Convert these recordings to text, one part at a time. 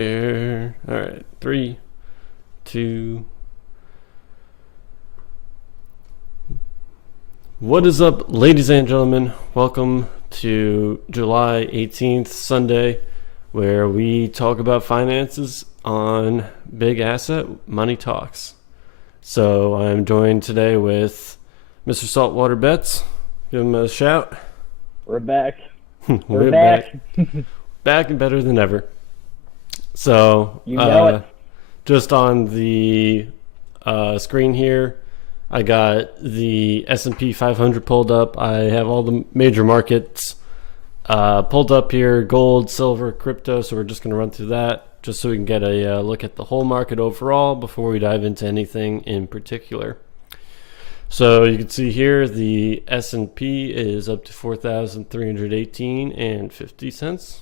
There. All right. 3, 2. What is up, ladies and gentlemen? Welcome to July 18th, Sunday, where we talk about finances on Big Asset Money Talks. So I'm joined today with Mr. Saltwater Bets. Give him a shout. We're back. We're back. Back and better than ever. So, You know it. just on the screen here, I got the S&P 500 pulled up. I have all the major markets pulled up here: gold, silver, crypto. So we're just going to run through that just so we can get a look at the whole market overall before we dive into anything in particular. So you can see here the S&P is up to 4,318 and 50 cents,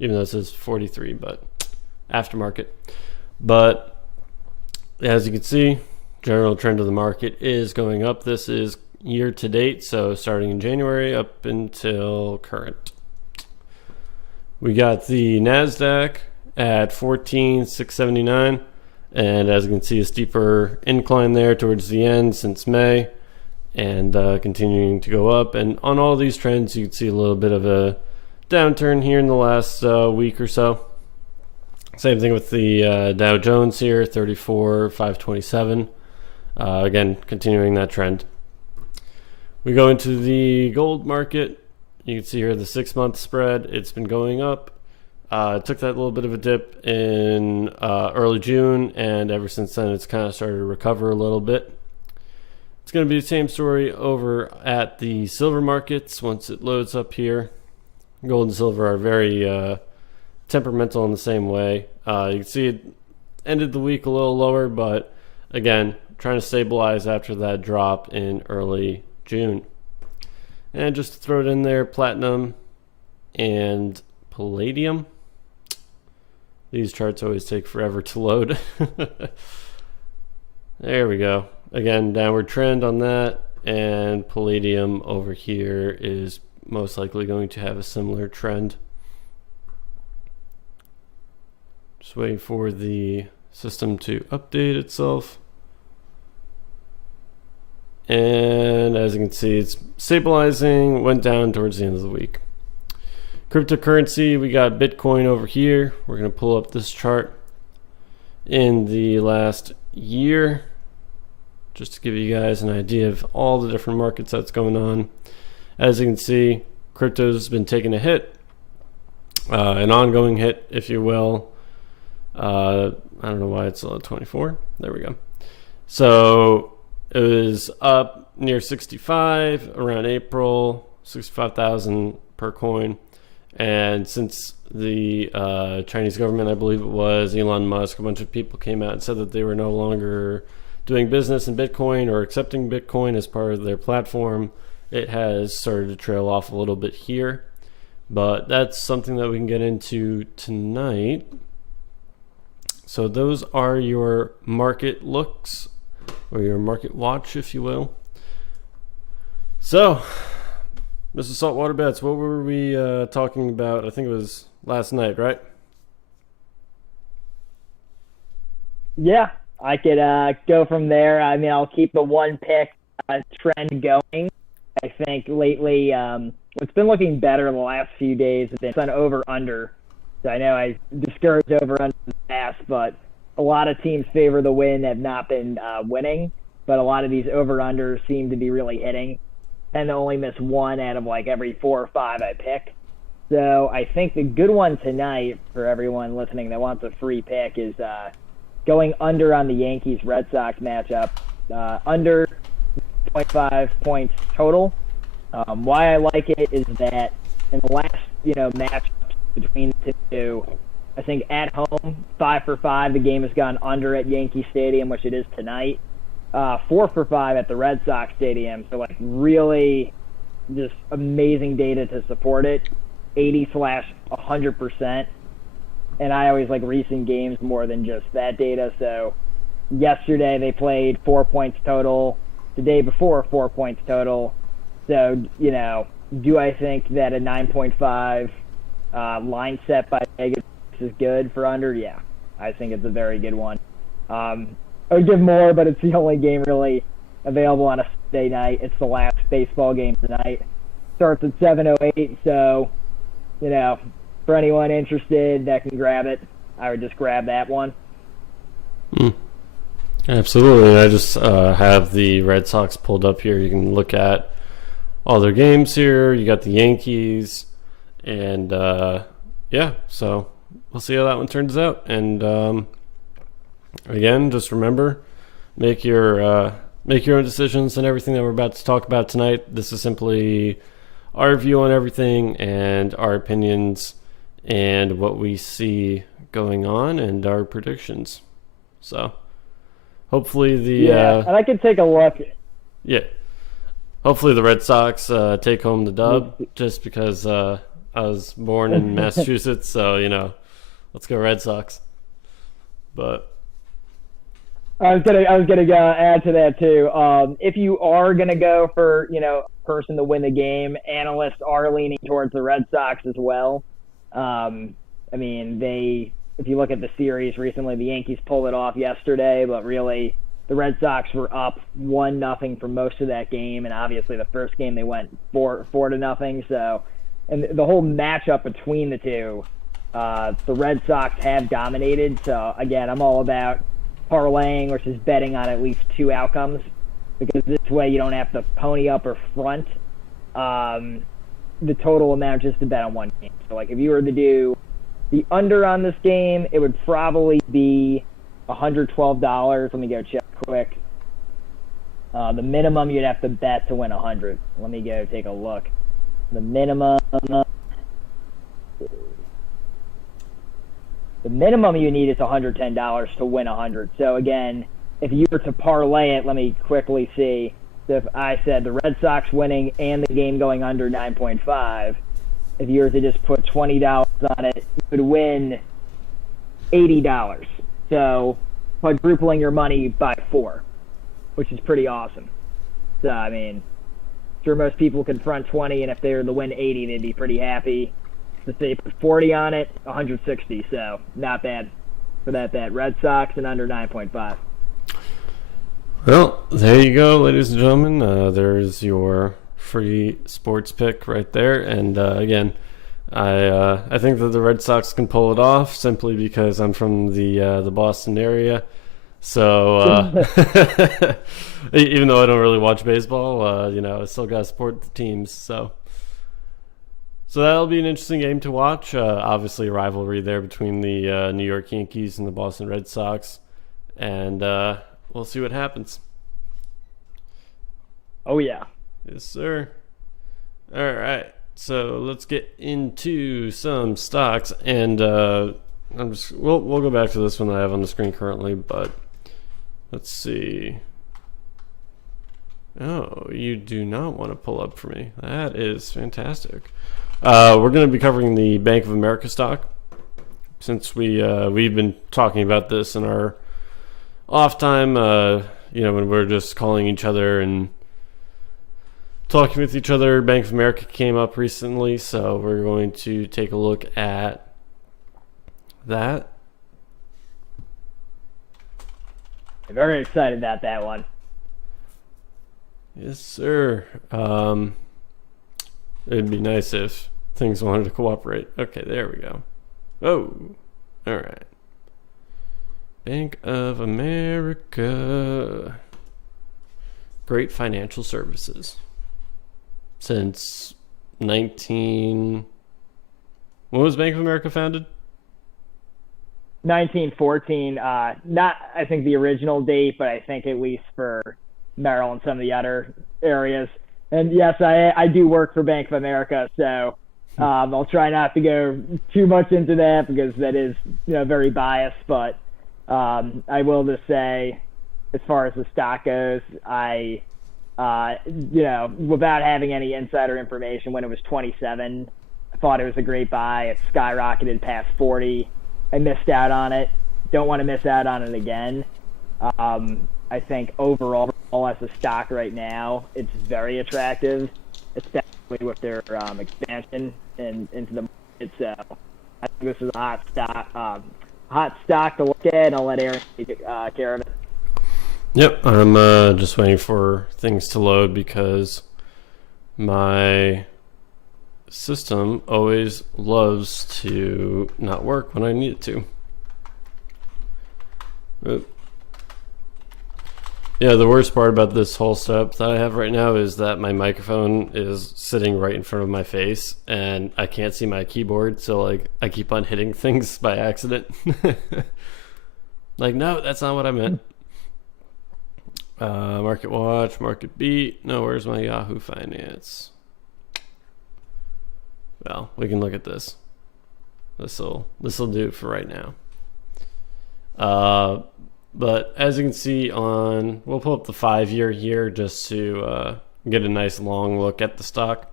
even though it says 43, but aftermarket. But as you can see, general trend of the market is going up. This is year to date, so starting in January up until current. We got the NASDAQ at 14,679, and as you can see, a steeper incline there towards the end since May, and continuing to go up. And on all these trends, you can see a little bit of a downturn here in the last week or so. Same thing with the Dow Jones here, 34,527. Again, continuing that trend. We go into the gold market. You can see here the 6-month spread. It's been going up. It took that little bit of a dip in early June, and ever since then it's kind of started to recover a little bit. It's going to be the same story over at the silver markets once it loads up here. Gold and silver are very temperamental in the same way. You can see it ended the week a little lower, but again, trying to stabilize after that drop in early June. And just to throw it in there, platinum and palladium. These charts always take forever to load. There we go. Again, downward trend on that, and palladium over here is most likely going to have a similar trend. Just waiting for the system to update itself. And as you can see, it's stabilizing, went down towards the end of the week. Cryptocurrency, we got Bitcoin over here. We're going to pull up this chart in the last year, just to give you guys an idea of all the different markets that's going on. As you can see, crypto's been taking a hit, an ongoing hit, if you will. I don't know why it's still at 24. There we go. So it was up near 65 around April, 65,000 per coin. And since the Chinese government, I believe it was Elon Musk, a bunch of people came out and said that they were no longer doing business in Bitcoin or accepting Bitcoin as part of their platform, it has started to trail off a little bit here. But that's something that we can get into tonight. So those are your market looks, or your market watch, if you will. So, Mr. Saltwater Bets, what were we talking about? I think it was last night, right? Yeah, I could go from there. I mean, I'll keep the one pick trend going. I think lately, what's been looking better the last few days has been over-under. So I know I discouraged over-under in the past, but a lot of teams favor the win, have not been winning. But a lot of these over-unders seem to be really hitting. And only miss one out of like every 4 or 5 I pick. So I think the good one tonight for everyone listening that wants a free pick is going under on the Yankees-Red Sox matchup. Under 0.5 points total. Why I like it is that in the last matchups between the two, I think at home 5 for 5 the game has gone under at Yankee Stadium, which it is tonight. 4 for 5 at the Red Sox Stadium. So like really just amazing data to support it. 80/100%. And I always like recent games more than just that data. So yesterday they played 4 points total. The day before 4 points total. So, do I think that a 9.5 line set by Vegas is good for under. Yeah, I think it's a very good one. I would give more, but it's the only game really available on a Sunday night. It's the last baseball game tonight. Starts at 7:08, so for anyone interested that can grab it, I would just grab that one. Absolutely. I just have the Red Sox pulled up here. You can look at all their games here. You got the Yankees, and so we'll see how that one turns out. And again, just remember, make your own decisions and everything that we're about to talk about tonight. This is simply our view on everything and our opinions and what we see going on and our predictions. So hopefully and I can take a look. Yeah. Hopefully the Red Sox take home the dub, just because I was born in Massachusetts, so let's go Red Sox. But I was gonna add to that too. If you are gonna go for a person to win the game, analysts are leaning towards the Red Sox as well. If you look at the series recently, the Yankees pulled it off yesterday, but really the Red Sox were up 1-0 for most of that game, and obviously the first game they went 4-0. So, and the whole matchup between the two, the Red Sox have dominated. So again, I'm all about parlaying, which is betting on at least two outcomes, because this way you don't have to pony up or front the total amount just to bet on one game. So like if you were to do the under on this game, it would probably be $112. Let me go check quick. The minimum you'd have to bet to win 100. Let me go take a look. The minimum you need is $110 to win 100. So again, if you were to parlay it, let me quickly see. So if I said the Red Sox winning and the game going under 9.5, if you were to just put $20 on it, you would win $80. So quadrupling your money by 4, which is pretty awesome. So, sure most people could front 20, and if they were to win 80, they'd be pretty happy. So say you put 40 on it, 160. So not bad for that bet. Red Sox and under 9.5. Well, there you go, ladies and gentlemen. There's your free sports pick right there. And again, I think that the Red Sox can pull it off simply because I'm from the Boston area. So even though I don't really watch baseball, I still got to support the teams. So that'll be an interesting game to watch. Obviously, a rivalry there between the New York Yankees and the Boston Red Sox. And we'll see what happens. Oh, yeah. Yes, sir. All right. So let's get into some stocks. And we'll go back to this one I have on the screen currently. But let's see. Oh, you do not want to pull up for me. That is fantastic. We're going to be covering the Bank of America stock, since we've been talking about this in our off time, when we're just calling each other and talking with each other. Bank of America came up recently, so we're going to take a look at that. I'm very excited about that one. Yes, sir. It'd be nice if things wanted to cooperate. Okay, there we go. Oh, all right. Bank of America. Great financial services. Since when was Bank of America founded? 1914. Not, I think, the original date, but I think at least for Merrill and some of the other areas. And yes, I do work for Bank of America, so I'll try not to go too much into that because that is very biased. But I will just say, as far as the stock goes, without having any insider information, when it was 27, I thought it was a great buy. It skyrocketed past 40. I missed out on it. Don't want to miss out on it again. I think overall, as a stock right now, it's very attractive, especially with their expansion into the market. So I think this is a hot stock to look at, and I'll let Aaron take care of it. Yep, I'm just waiting for things to load because my system always loves to not work when I need it to. Oop. Yeah, the worst part about this whole setup that I have right now is that my microphone is sitting right in front of my face and I can't see my keyboard, so like I keep on hitting things by accident. Like, no, that's not what I meant. Market Watch, Market Beat. No, where's my Yahoo Finance? Well, we can look at this. This'll do it for right now. But as you can see we'll pull up the 5-year here just to get a nice long look at the stock.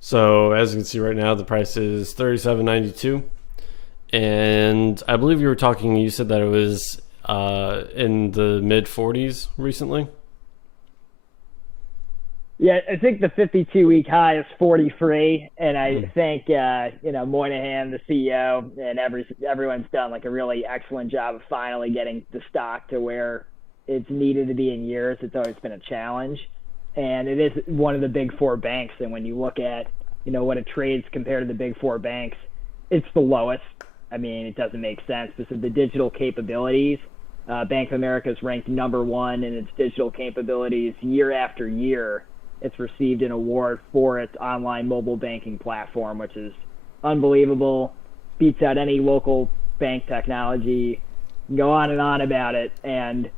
So as you can see right now, the price is $37.92, and I believe you said that it was in the mid 40s recently. Yeah, I think the 52-week high is 43, and I think Moynihan, the CEO, and everyone's done like a really excellent job of finally getting the stock to where it's needed to be in years. It's always been a challenge, and it is one of the big four banks. And when you look at what it trades compared to the big four banks, it's the lowest. I mean, it doesn't make sense because of the digital capabilities. Bank of America is ranked number 1 in its digital capabilities year after year. It's received an award for its online mobile banking platform, which is unbelievable, beats out any local bank technology. Go on and on about it. And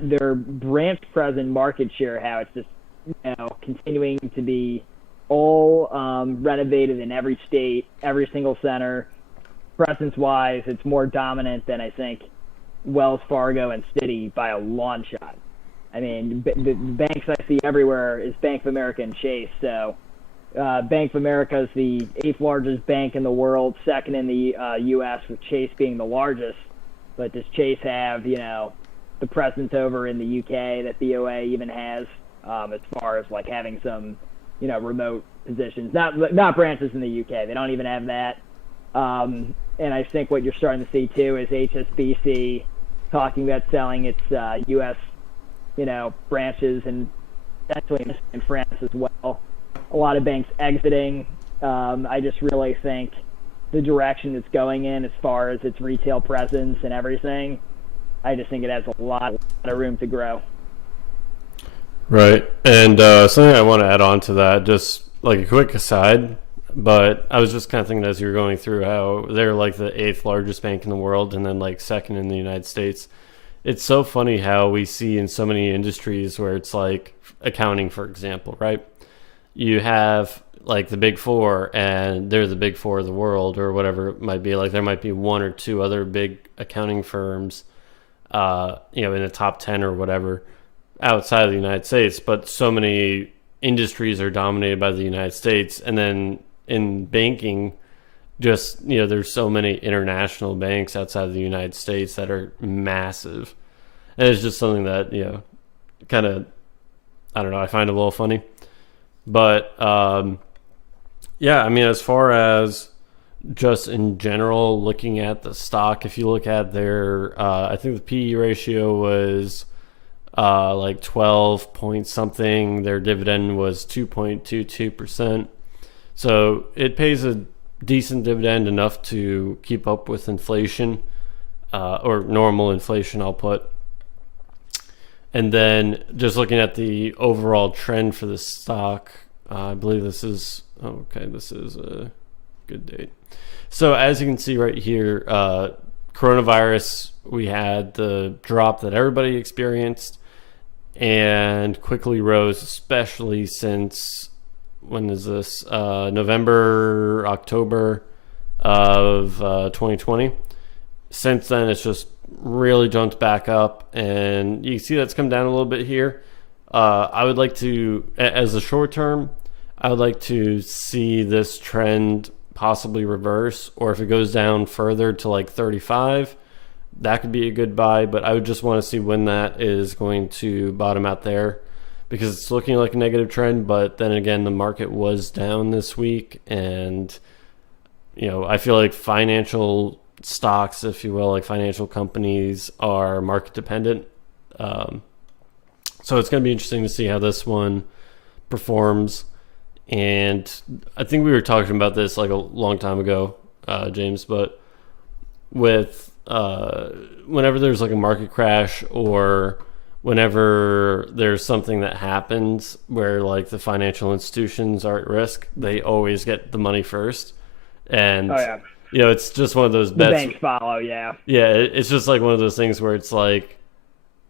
their branch present market share, how it's just continuing to be all renovated in every state, every single center. Presence-wise, it's more dominant than I think Wells Fargo and Citi by a long shot. I mean, the banks I see everywhere is Bank of America and Chase. So Bank of America is the 8th largest bank in the world, second in the U.S., with Chase being the largest. But does Chase have, the presence over in the U.K. that BOA even has, as far as like having some, remote positions? Not branches in the U.K. They don't even have that. And I think what you're starting to see too is HSBC talking about selling its U.S. branches and potentially in France as well. A lot of banks exiting. I just really think the direction it's going in as far as its retail presence and everything, I just think it has a lot of room to grow. Right. And something I want to add on to that, just like a quick aside, but I was just kind of thinking as you were going through how they're like the 8th largest bank in the world and then like second in the United States. It's so funny how we see in so many industries where it's like accounting, for example, right? You have like the big four and they're the big four of the world or whatever it might be. Like there might be 1 or 2 other big accounting firms, in the top 10 or whatever outside of the United States. But so many industries are dominated by the United States. And then in banking, just there's so many international banks outside of the United States that are massive, and it's just something that kind of, I don't know, I find a little funny. But yeah, I mean, as far as just in general looking at the stock, if you look at their I think the PE ratio was like 12 point something, their dividend was 2.22%, so it pays a decent dividend, enough to keep up with inflation, or normal inflation, I'll put. And then just looking at the overall trend for the stock, I believe this is a good date. So as you can see right here, coronavirus, we had the drop that everybody experienced and quickly rose, especially since, when is this? November, October of 2020. Since then, it's just really jumped back up, and you can see that's come down a little bit here. I would like to, as a short term, I would like to see this trend possibly reverse, or if it goes down further to like 35, that could be a good buy. But I would just want to see when that is going to bottom out there, because it's looking like a negative trend. But then again, the market was down this week, and I feel like financial stocks, if you will, like financial companies, are market dependent. So it's going to be interesting to see how this one performs. And I think we were talking about this like a long time ago, James, but with whenever there's like a market crash, or whenever there's something that happens where like the financial institutions are at risk, they always get the money first. And it's just one of those bets. The banks follow, yeah. Yeah, it's just like one of those things where it's like,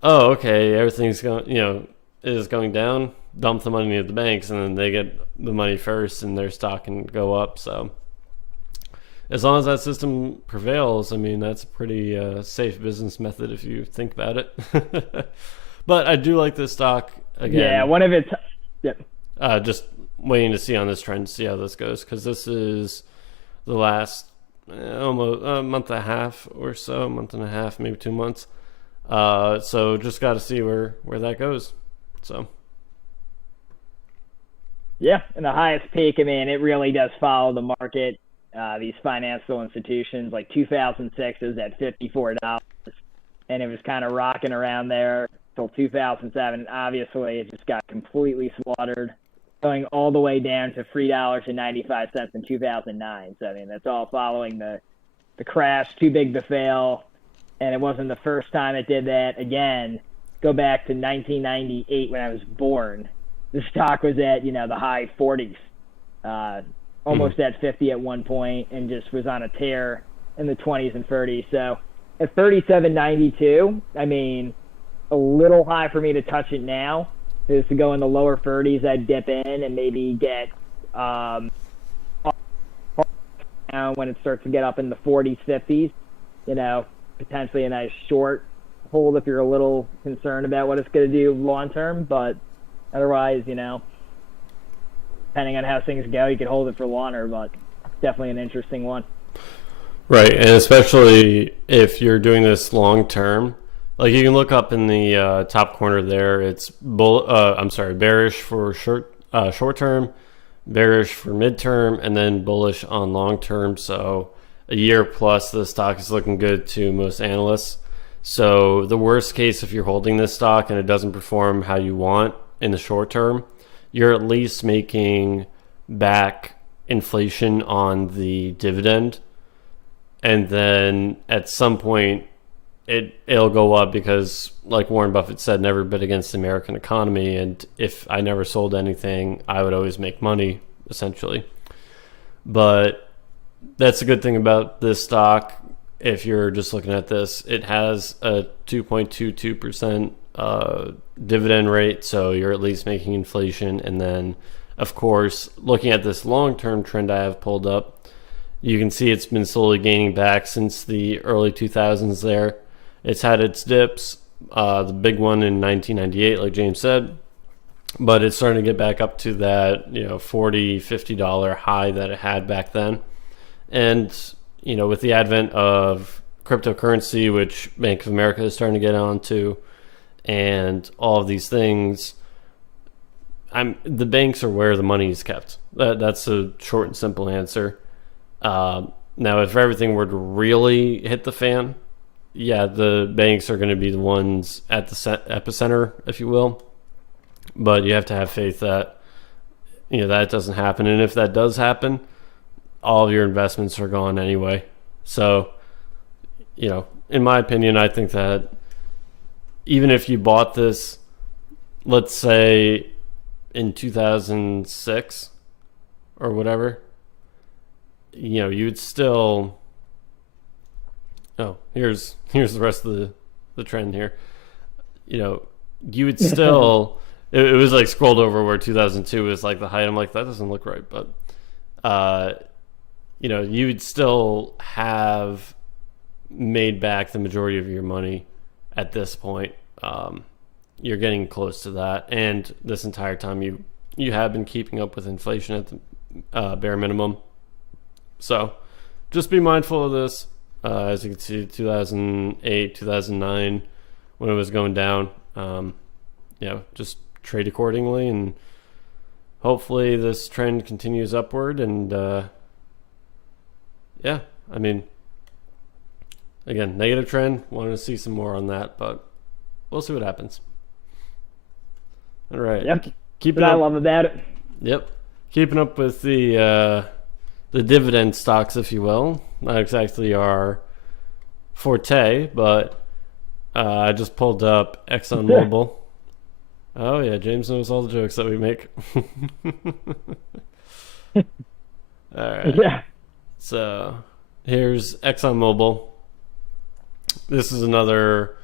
oh, okay, everything's going, is going down. Dump the money at the banks, and then they get the money first, and their stock can go up. So, as long as that system prevails, I mean, that's a pretty safe business method if you think about it. But I do like this stock again. Yeah, one of its. Yep. Just waiting to see on this trend, see how this goes, because this is the last almost a month and a half or so, month and a half, maybe 2 months. So just got to see where that goes. So. Yeah, and the highest peak, I mean, it really does follow the market. These financial institutions, like 2006 is at $54, and it was kind of rocking around there till 2007. Obviously, it just got completely slaughtered, going all the way down to $3.95 in 2009. So, I mean, that's all following the crash, too big to fail, and it wasn't the first time it did that. Again, go back to 1998 when I was born. The stock was at, the high 40s, almost at 50 at one point, and just was on a tear in the 20s and 30s. So at 37.92, I mean, a little high for me to touch it now. Is to go in the lower 30s, I'd dip in and maybe get when it starts to get up in the 40s, 50s, potentially a nice short hold if you're a little concerned about what it's going to do long term. But otherwise, depending on how things go, you could hold it for longer, but definitely an interesting one. Right, and especially if you're doing this long term, like you can look up in the top corner there. It's bearish for short term, bearish for midterm, and then bullish on long term. So a year plus, the stock is looking good to most analysts. So the worst case, if you're holding this stock and it doesn't perform how you want in the short term, you're at least making back inflation on the dividend. And then at some point, it'll go up because, like Warren Buffett said, never bet against the American economy. And if I never sold anything, I would always make money, essentially. But that's a good thing about this stock. If you're just looking at this, it has a 2.22% dividend rate, so you're at least making inflation. And then, of course, looking at this long-term trend I have pulled up, you can see it's been slowly gaining back since the early 2000s there. It's had its dips, the big one in 1998, like James said, but it's starting to get back up to that, $40, $50 high that it had back then. And, with the advent of cryptocurrency, which Bank of America is starting to get onto, and all of these things, the banks are where the money is kept. That's a short and simple answer. Now, if everything were to really hit the fan, yeah, the banks are going to be the ones at the epicenter, if you will. But you have to have faith that, that doesn't happen. And if that does happen, all of your investments are gone anyway. So, in my opinion, I think that even if you bought this, let's say in 2006 or whatever, you'd still... Oh, here's the rest of the trend here. You would still... it was like scrolled over where 2002 was like the height. I'm like, that doesn't look right. But, you would still have made back the majority of your money at this point. You're getting close to that. And this entire time you have been keeping up with inflation at the bare minimum. So just be mindful of this. As you can see, 2008, 2009, when it was going down, just trade accordingly, and hopefully this trend continues upward. And yeah, I mean, again, negative trend. Wanted to see some more on that, but we'll see what happens. All right. Yep. Keeping What I up. love about it. Yep. Keeping up with the dividend stocks, if you will. Not exactly our forte, but I just pulled up ExxonMobil. Oh yeah, James knows all the jokes that we make. All right. Yeah. So here's ExxonMobil. This is another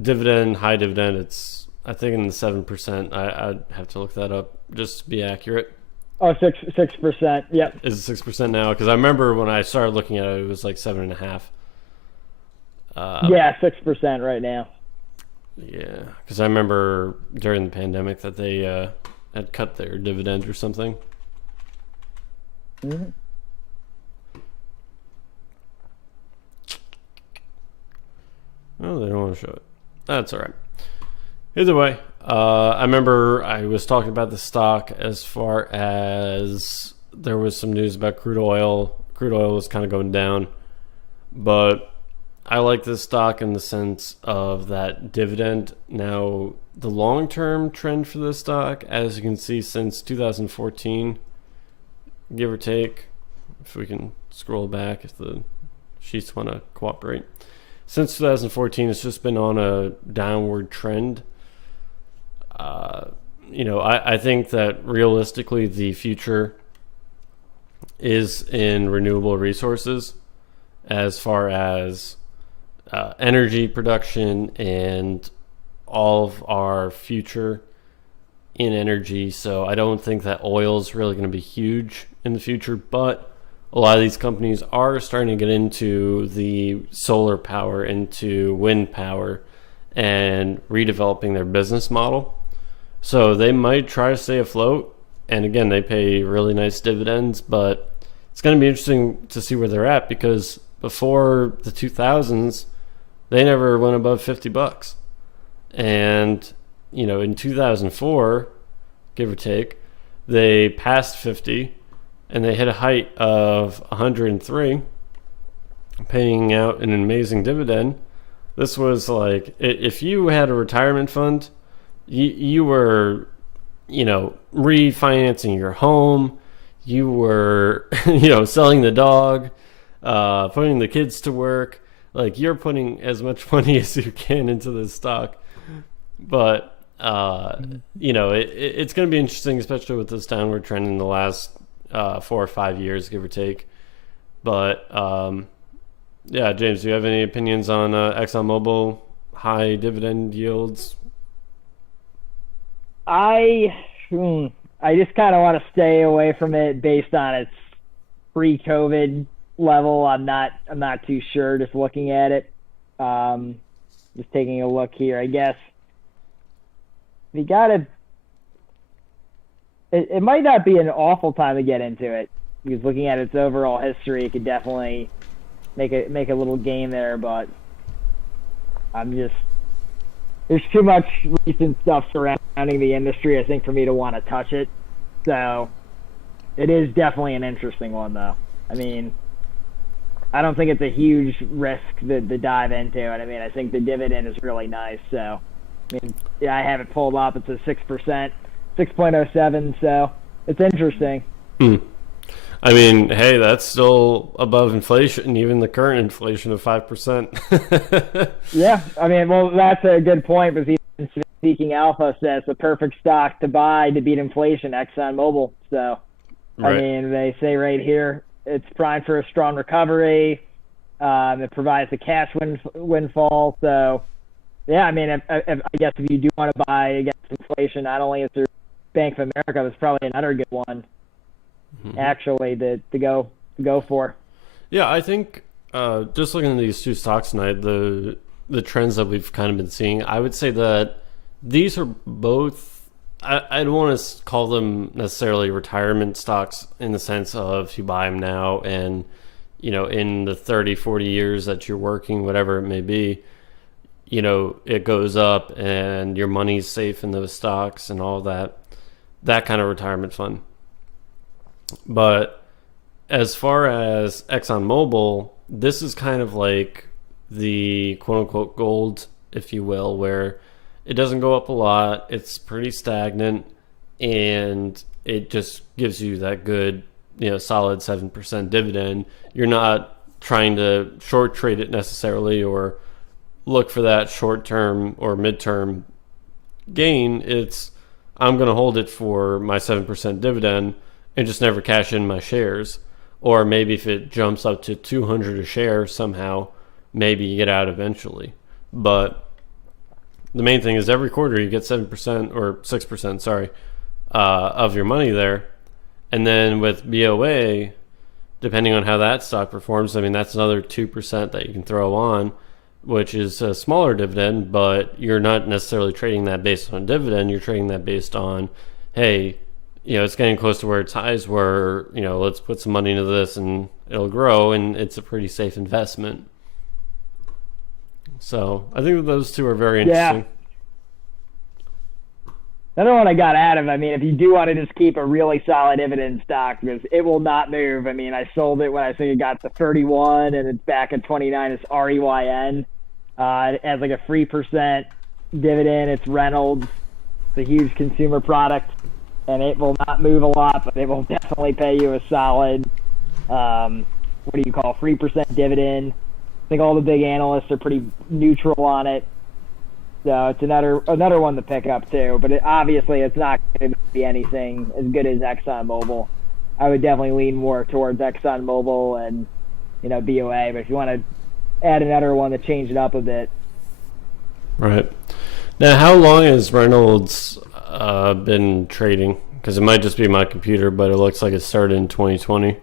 dividend, high dividend. It's, I think, in the 7%. I'd have to look that up just to be accurate. Oh, 6%. Yep. Is it 6% now? Because I remember when I started looking at it, it was like 7.5. Yeah, 6% right now. Yeah, because I remember during the pandemic that they had cut their dividend or something. Mm-hmm. Oh, they don't want to show it. That's all right. Either way, I remember I was talking about the stock as far as there was some news about crude oil. Crude oil was kind of going down, but I like this stock in the sense of that dividend. Now, the long-term trend for this stock, as you can see, since 2014, give or take, if we can scroll back, if the sheets want to cooperate. Since 2014, it's just been on a downward trend. I think that realistically the future is in renewable resources as far as energy production and all of our future in energy. So I don't think that oil is really going to be huge in the future, but a lot of these companies are starting to get into the solar power, into wind power, and redeveloping their business model. So they might try to stay afloat. And again, they pay really nice dividends, but it's going to be interesting to see where they're at, because before the 2000s, they never went above $50. And, in 2004, give or take, they passed 50 and they hit a height of 103, paying out an amazing dividend. This was like, if you had a retirement fund, you were, refinancing your home, you were, selling the dog, putting the kids to work. Like, you're putting as much money as you can into this stock. But, it's going to be interesting, especially with this downward trend in the last 4 or 5 years, give or take. But, yeah, James, do you have any opinions on ExxonMobil high dividend yields? I just kind of want to stay away from it based on its pre-COVID level. I'm not too sure just looking at it. Just taking a look here, I guess. You gotta. It might not be an awful time to get into it, because looking at its overall history, it could definitely make a little gain there. But there's too much recent stuff surrounding the industry, I think, for me to want to touch it. So it is definitely an interesting one, though. I mean, I don't think it's a huge risk to dive into it. I mean, I think the dividend is really nice. So, I mean, yeah, I have it pulled up. It's a 6%, 6.07. So it's interesting. I mean, hey, that's still above inflation, even the current inflation of 5%. Yeah, I mean, well, that's a good point, because even Seeking Alpha says the perfect stock to buy to beat inflation, ExxonMobil. So, Right. I mean, they say right here, it's primed for a strong recovery. It provides a cash windfall. So, yeah, I mean, I guess if you do want to buy against inflation, not only is there Bank of America, but it's probably another good one, actually, to go for. Yeah, I think just looking at these two stocks tonight, the trends that we've kind of been seeing, I would say that these are both, I don't want to call them necessarily retirement stocks in the sense of you buy them now and, in the 30, 40 years that you're working, whatever it may be, it goes up and your money's safe in those stocks and all that kind of retirement fund. But as far as ExxonMobil, this is kind of like the quote unquote gold, if you will, where it doesn't go up a lot. It's pretty stagnant, and it just gives you that good, solid 7% dividend. You're not trying to short trade it necessarily or look for that short term or midterm gain. It's, I'm going to hold it for my 7% dividend and just never cash in my shares. Or maybe if it jumps up to 200 a share somehow, maybe you get out eventually. But the main thing is every quarter you get 7% or 6%, of your money there. And then with BOA, depending on how that stock performs, I mean, that's another 2% that you can throw on, which is a smaller dividend, but you're not necessarily trading that based on dividend. You're trading that based on, hey, it's getting close to where its highs were, let's put some money into this and it'll grow, and it's a pretty safe investment. So I think that those two are very interesting. Yeah. Another one I got out of, I mean, if you do want to just keep a really solid dividend stock, because it will not move. I mean, I sold it when I think it got to 31 and it's back at 29. It's REYN. It has like a 3% dividend. It's Reynolds. It's a huge consumer product. And it will not move a lot, but it will definitely pay you a solid, 3% dividend. I think all the big analysts are pretty neutral on it. So it's another one to pick up too. But obviously it's not going to be anything as good as ExxonMobil. I would definitely lean more towards ExxonMobil and, BOA. But if you want to add another one to change it up a bit. Right. Now, how long has Reynolds been trading? Because it might just be my computer, but it looks like it started in 2020.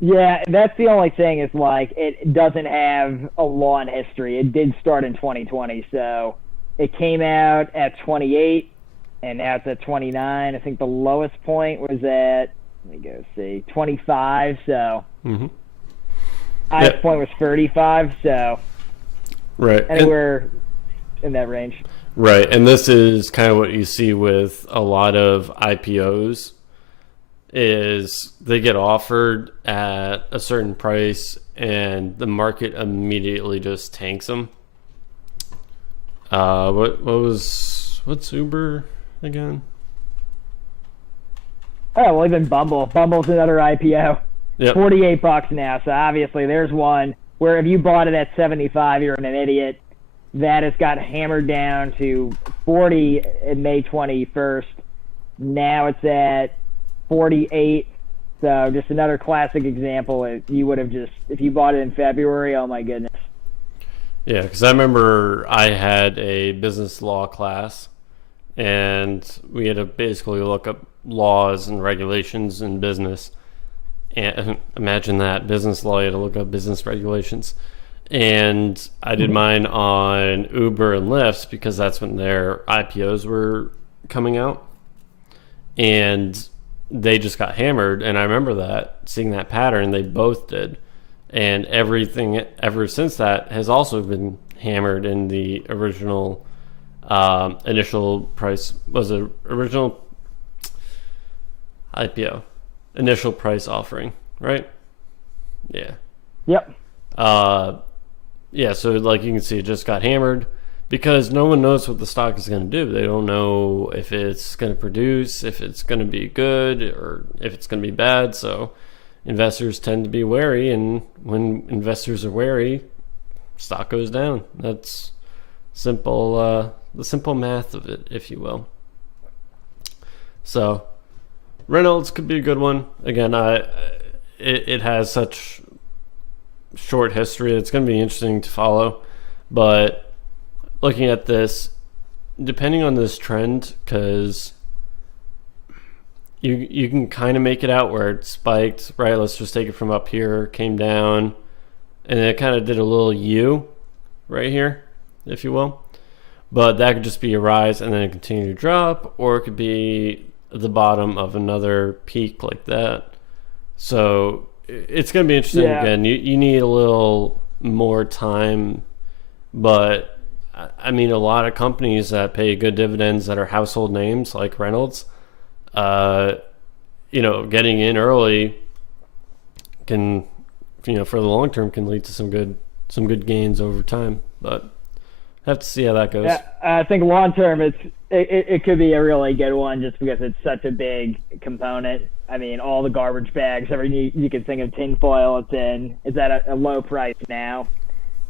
Yeah, that's the only thing, is like it doesn't have a long history. It did start in 2020, so it came out at 28 and now it's at 29. I think the lowest point was at, let me go see, 25. So highest point was 35. So right, anywhere in that range. Right, and this is kind of what you see with a lot of IPOs, is they get offered at a certain price and the market immediately just tanks them. What's Uber again? Oh, well, even Bumble. Bumble's another IPO. Yep. $48 now. So obviously there's one where if you bought it at 75, you're an idiot. That has got hammered down to 40 in May 21st. Now it's at 48. So just another classic example. If you bought it in February, oh my goodness. Yeah, because I remember I had a business law class, and we had to basically look up laws and regulations in business. And imagine that, business law, you had to look up business regulations. And I did mine on Uber and Lyft because that's when their IPOs were coming out. And they just got hammered. And I remember that, seeing that pattern, they both did. And everything ever since that has also been hammered in the original initial price. Was it original IPO? Initial price offering, right? Yeah. Yep. Yeah, so like you can see, it just got hammered because no one knows what the stock is going to do. They don't know if it's going to produce, if it's going to be good, or if it's going to be bad. So investors tend to be wary, and when investors are wary, stock goes down. That's simple, the simple math of it, if you will. So Reynolds could be a good one. Again, it has such short history. It's going to be interesting to follow. But looking at this, depending on this trend, because you can kind of make it out where it spiked, right? Let's just take it from up here, came down, and then it kind of did a little U right here, if you will. But that could just be a rise and then it continue to drop, or it could be the bottom of another peak like that. So it's going to be interesting. Yeah. Again, you need a little more time But I mean, a lot of companies that pay good dividends that are household names like Reynolds, uh, getting in early can, for the long term, can lead to some good gains over time. But have to see how that goes. Yeah, I think long term it could be a really good one just because it's such a big component. I mean, all the garbage bags, everything you can think of tinfoil, it's at a low price now.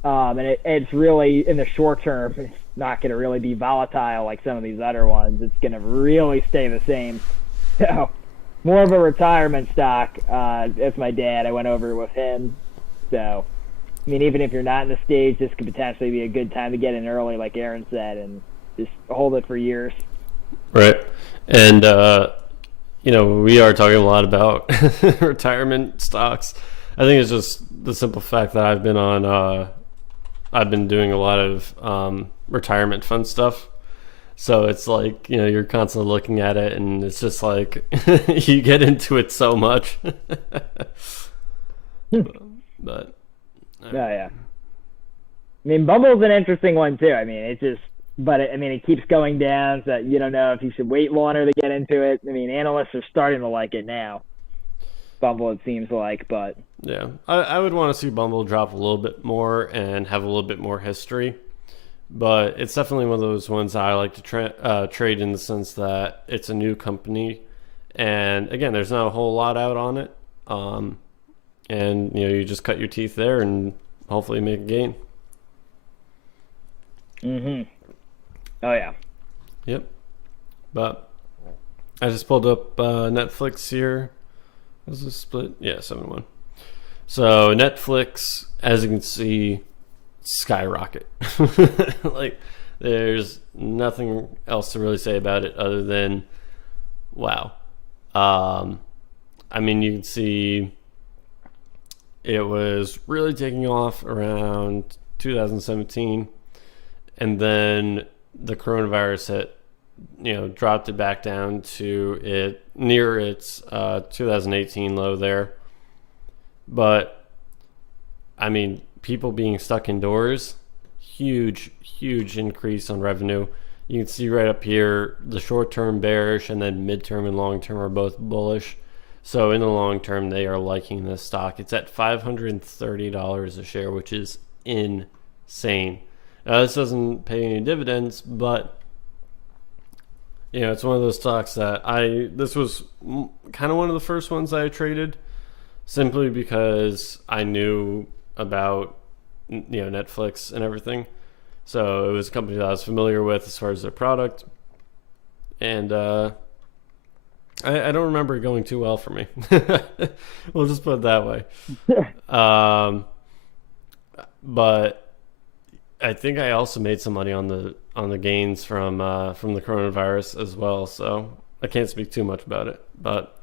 And it's really, in the short term, it's not going to really be volatile like some of these other ones. It's going to really stay the same. So, more of a retirement stock. That's my dad. I went over it with him. So, I mean, even if you're not in the stage, this could potentially be a good time to get in early, like Aaron said, and just hold it for years. Right. And, we are talking a lot about retirement stocks. I think it's just the simple fact that I've been doing a lot of retirement fund stuff. So it's like, you're constantly looking at it and it's just like you get into it so much. But Oh, yeah. I mean, Bumble's an interesting one, too. I mean, it keeps going down, so you don't know if you should wait longer to get into it. I mean, analysts are starting to like it now. Bumble, it seems like, but... Yeah, I would want to see Bumble drop a little bit more and have a little bit more history. But it's definitely one of those ones that I like to trade in the sense that it's a new company. And again, there's not a whole lot out on it. And you just cut your teeth there and hopefully make a gain. Oh yeah. Yep. But I just pulled up Netflix here. Was this split? Yeah, 7-1. So Netflix, as you can see, skyrocket. Like, there's nothing else to really say about it other than wow. I mean, you can see it was really taking off around 2017, and then the coronavirus hit, dropped it back down to near its 2018 low there. But I mean, people being stuck indoors, huge increase on revenue. You can see right up here, the short term bearish and then midterm and long term are both bullish. So in the long term, they are liking this stock. It's at $530 a share, which is insane. Now, this doesn't pay any dividends, but it's one of those stocks that this was kind of one of the first ones I traded, simply because I knew about Netflix and everything. So it was a company that I was familiar with as far as their product, and I don't remember it going too well for me. We'll just put it that way. But I think I also made some money on the gains from the coronavirus as well. So I can't speak too much about it. But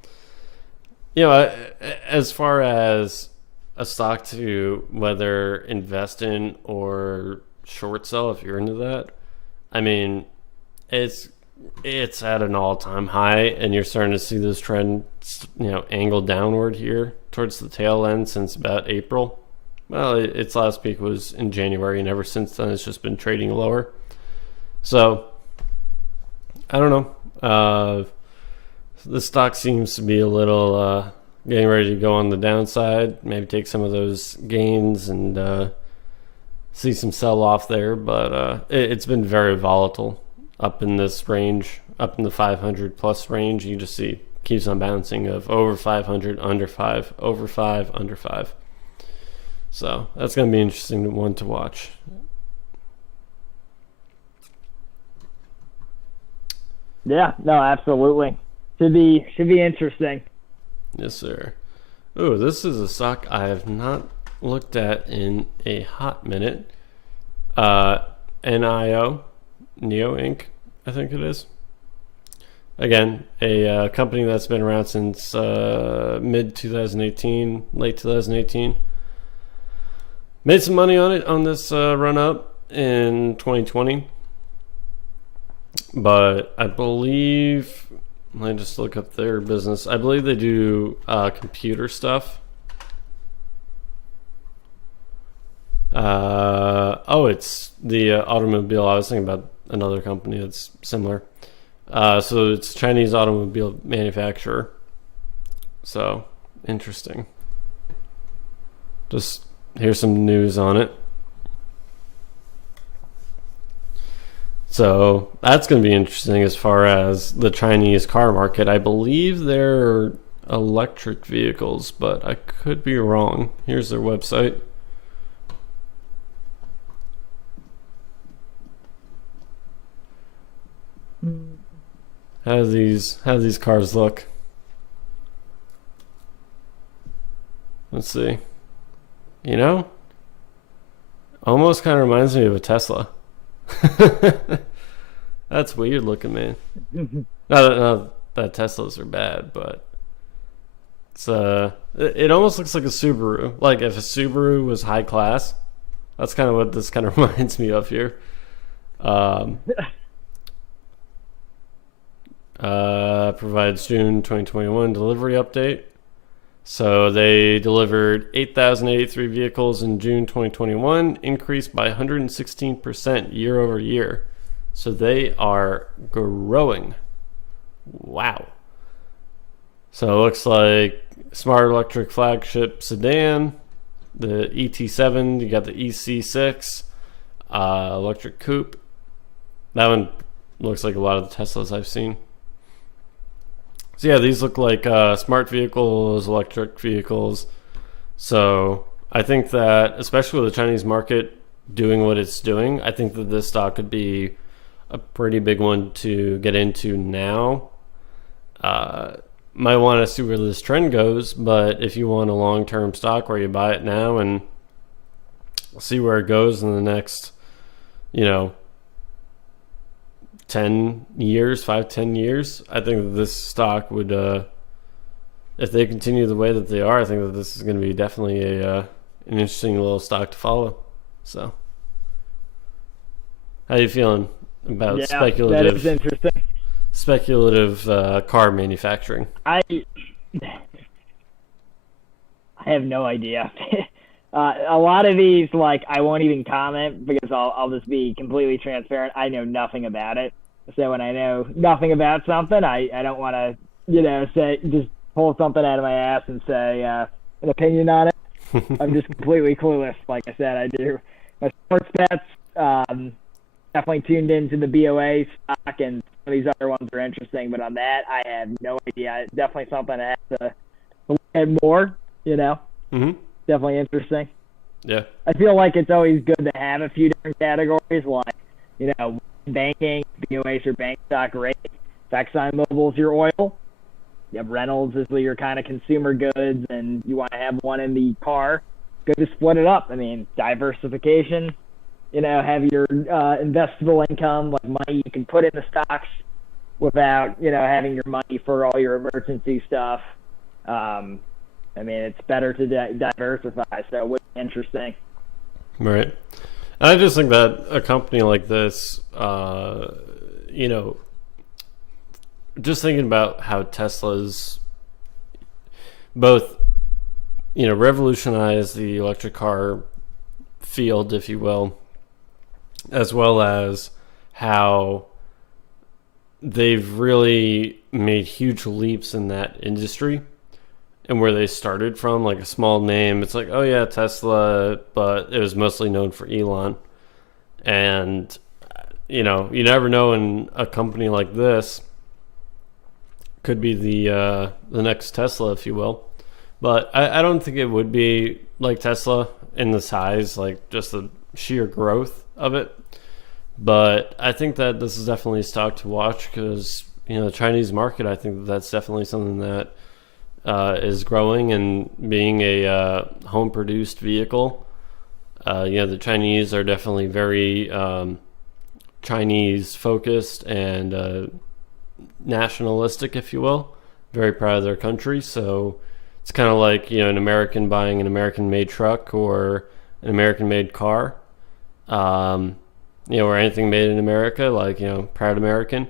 as far as a stock to whether invest in or short sell, if you're into that, I mean, it's at an all-time high, and you're starting to see this trend, angle downward here towards the tail end since about April. Well, its last peak was in January, and ever since then, it's just been trading lower. So, I don't know. The stock seems to be a little getting ready to go on the downside. Maybe take some of those gains and see some sell-off there. But it's been very volatile up in this range, up in the 500 plus range. You just see keeps on bouncing of over 500, under 5, over 5, under 5. So that's going to be an interesting one to watch. Yeah, no, absolutely. Should be interesting. Yes, sir. Oh, this is a stock I have not looked at in a hot minute. NIO, Neo Inc., I think it is. Again, a company that's been around since mid 2018, late 2018. Made some money on it on this run up in 2020. But I believe, let me just look up their business. I believe they do computer stuff. Oh, it's the automobile. I was thinking about another company that's similar. So it's Chinese automobile manufacturer. So interesting. Just here's some news on it. So that's going to be interesting as far as the Chinese car market. I believe they're electric vehicles, but I could be wrong. Here's their website. How do these cars look? Let's see. You know, almost kind of reminds me of a Tesla. That's weird looking, man. Not that Teslas are bad, but it's it almost looks like a Subaru. Like if a Subaru was high class, that's kind of what this kind of reminds me of here. Provides June 2021 delivery update. So they delivered 8,083 vehicles in June 2021, increased by 116% year over year. So they are growing. Wow. So it looks like smart electric flagship sedan, the ET7, you got the EC6, electric coupe. That one looks like a lot of the Teslas I've seen. So yeah, these look like smart vehicles, electric vehicles. So I think that, especially with the Chinese market doing what it's doing, I think that this stock could be a pretty big one to get into now. Might want to see where this trend goes, but if you want a long-term stock where you buy it now and see where it goes in the next, 10 years, 5-10 years, I think that this stock would, if they continue the way that they are, I think that this is going to be definitely an interesting little stock to follow. So, how are you feeling about speculative? That is interesting. Speculative car manufacturing. I have no idea. A lot of these, like, I won't even comment because I'll just be completely transparent. I know nothing about it. So when I know nothing about something, I don't want to, say, just pull something out of my ass and say an opinion on it. I'm just completely clueless. Like I said, I do my sports bets. Definitely tuned into the BOA stock, and some of these other ones are interesting. But on that, I have no idea. It's definitely something I have to look at more, Mm-hmm. Definitely interesting. Yeah. I feel like it's always good to have a few different categories, like, banking, BOA's your bank stock rate, ExxonMobil's your oil. You have Reynolds is your kind of consumer goods, and you want to have one in the car. Good to split it up. I mean, diversification. Have your investable income, like money you can put in the stocks without, having your money for all your emergency stuff. It's better to diversify, so it would be interesting. Right. And I just think that a company like this, just thinking about how Tesla's both, revolutionized the electric car field, if you will, as well as how they've really made huge leaps in that industry and where they started from, like a small name. It's like, oh yeah, Tesla, but it was mostly known for Elon. And, you never know in a company like this could be the next Tesla, if you will. But I don't think it would be like Tesla in the size, like just the sheer growth of it. But I think that this is definitely a stock to watch because, the Chinese market, I think that's definitely something that is growing and being a home-produced vehicle. The Chinese are definitely very Chinese-focused and nationalistic, if you will. Very proud of their country. So it's kind of like, an American buying an American-made truck or an American-made car. Or anything made in America, like, proud American.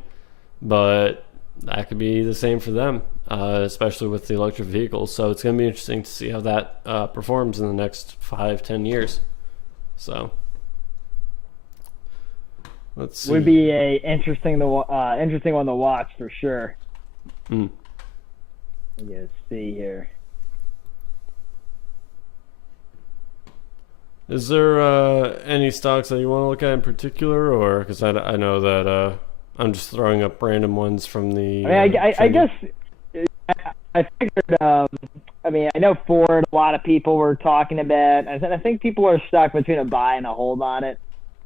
But that could be the same for them, especially with the electric vehicles. So it's going to be interesting to see how that performs in the next 5-10 years. So, Let's see. Would be a interesting one to watch for sure. Mm. Let's see here. Is there any stocks that you want to look at in particular, or because I know that I'm just throwing up random ones from the. I guess I figured. I know Ford. A lot of people were talking about. I think people are stuck between a buy and a hold on it.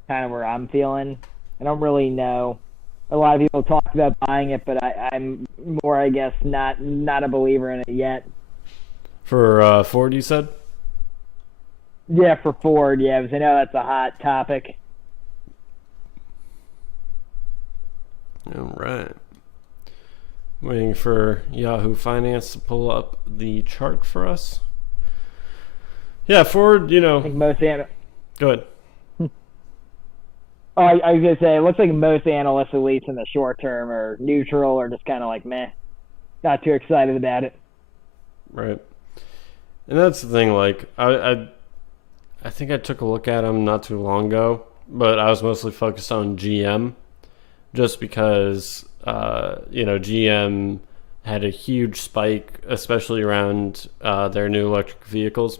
Kind of where I'm feeling. I don't really know. A lot of people talk about buying it, but I'm more, I guess, not a believer in it yet. For Ford, you said? Yeah, for Ford, yeah, because I know that's a hot topic. All right. Waiting for Yahoo Finance to pull up the chart for us. Yeah, Ford, I think most go ahead. Oh, I was gonna say, it looks like most analysts, at least in the short term, are neutral or just kind of like meh, not too excited about it. Right. And that's the thing, like, I think I took a look at them not too long ago, but I was mostly focused on GM just because, GM had a huge spike, especially around their new electric vehicles.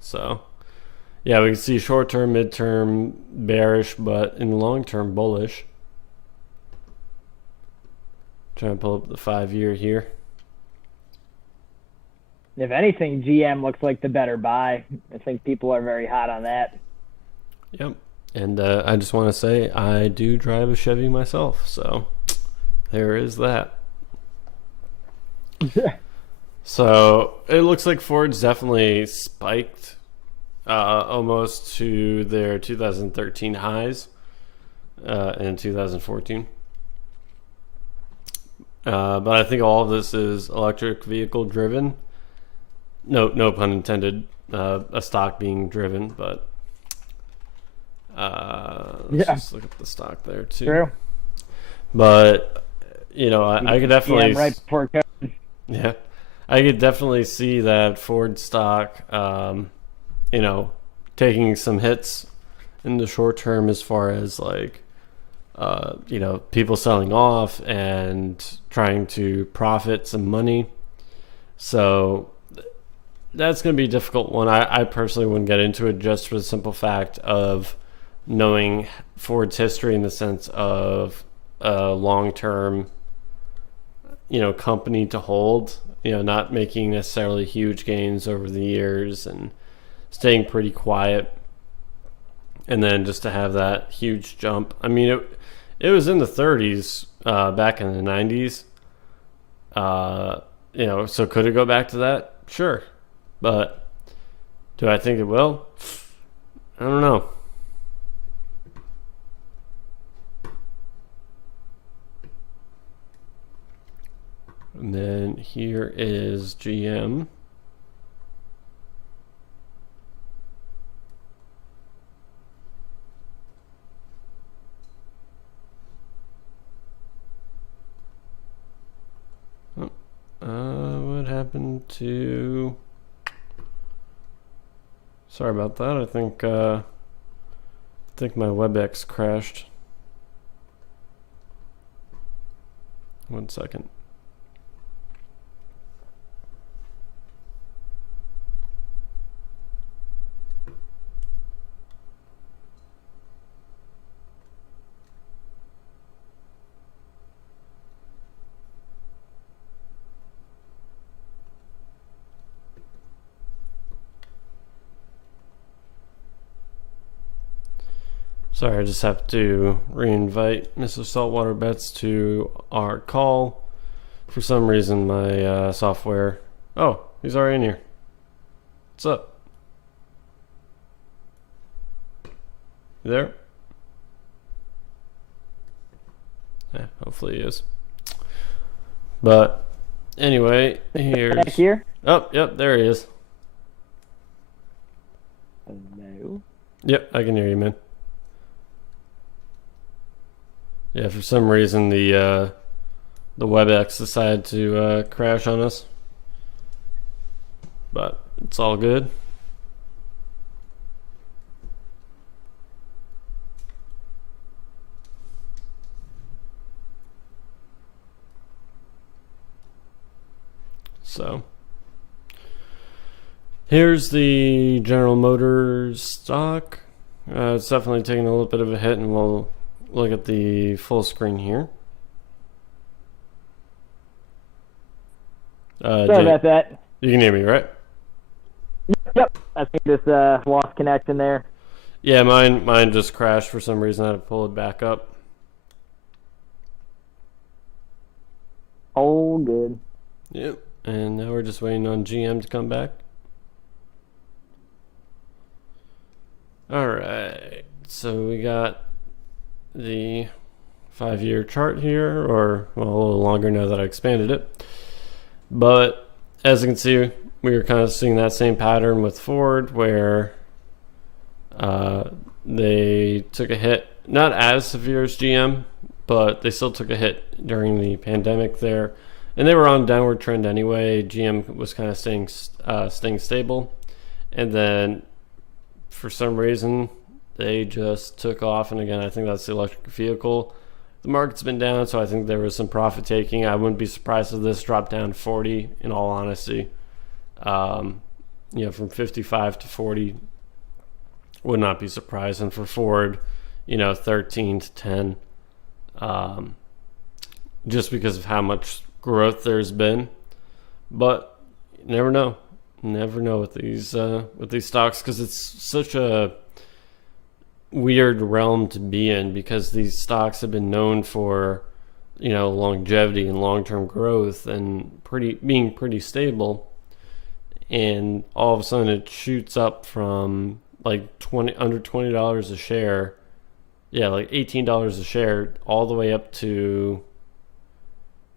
So, yeah, we can see short-term, mid-term bearish, but in the long-term bullish. Trying to pull up the 5-year here. If anything, GM looks like the better buy. I think people are very hot on that. Yep. And I just want to say I do drive a Chevy myself, so there is that. So it looks like Ford's definitely spiked almost to their 2013 highs in 2014. But I think all of this is electric vehicle driven. No pun intended. A stock being driven, but let's just look at the stock there too. True. But I could definitely right before COVID. Yeah, I could definitely see that Ford stock, taking some hits in the short term as far as like, people selling off and trying to profit some money. So that's going to be a difficult one. I personally wouldn't get into it just for the simple fact of knowing Ford's history in the sense of a long-term, company to hold, not making necessarily huge gains over the years and staying pretty quiet. And then just to have that huge jump. I mean, it was in the 30s back in the 90s. So could it go back to that? Sure. But do I think it will? I don't know. And then here is GM. What happened to... Sorry about that. I think my WebEx crashed. One second. Sorry, I just have to re-invite Mr. Saltwater Bets to our call. For some reason, my software... Oh, he's already in here. What's up? You there? Yeah, hopefully he is. But anyway, here's... Back here? Oh, yep, there he is. Hello? Yep, I can hear you, man. Yeah, for some reason the WebEx decided to crash on us, but it's all good. Here's the General Motors stock. It's definitely taking a little bit of a hit, and we'll look at the full screen here. Sorry about that. You can hear me, right? Yep. I think this lost connection there. Yeah, mine just crashed for some reason. I had to pull it back up. All good. Yep. And now we're just waiting on GM to come back. Alright. So we got the 5-year chart here, or well, a little longer now that I expanded it. But as you can see, we were kind of seeing that same pattern with Ford, where they took a hit, not as severe as GM, but they still took a hit during the pandemic there, and they were on a downward trend anyway. GM was kind of staying stable, and then for some reason they just took off. And again, I think that's the electric vehicle. The market's been down, so I think there was some profit taking. I wouldn't be surprised if this dropped down 40, in all honesty. From 55 to 40, would not be surprised. And for Ford, 13 to 10, just because of how much growth there's been. But you never know with these stocks, because it's such a weird realm to be in, because these stocks have been known for longevity and long-term growth and being pretty stable, and all of a sudden it shoots up from like under $20 a share, like $18 a share, all the way up to,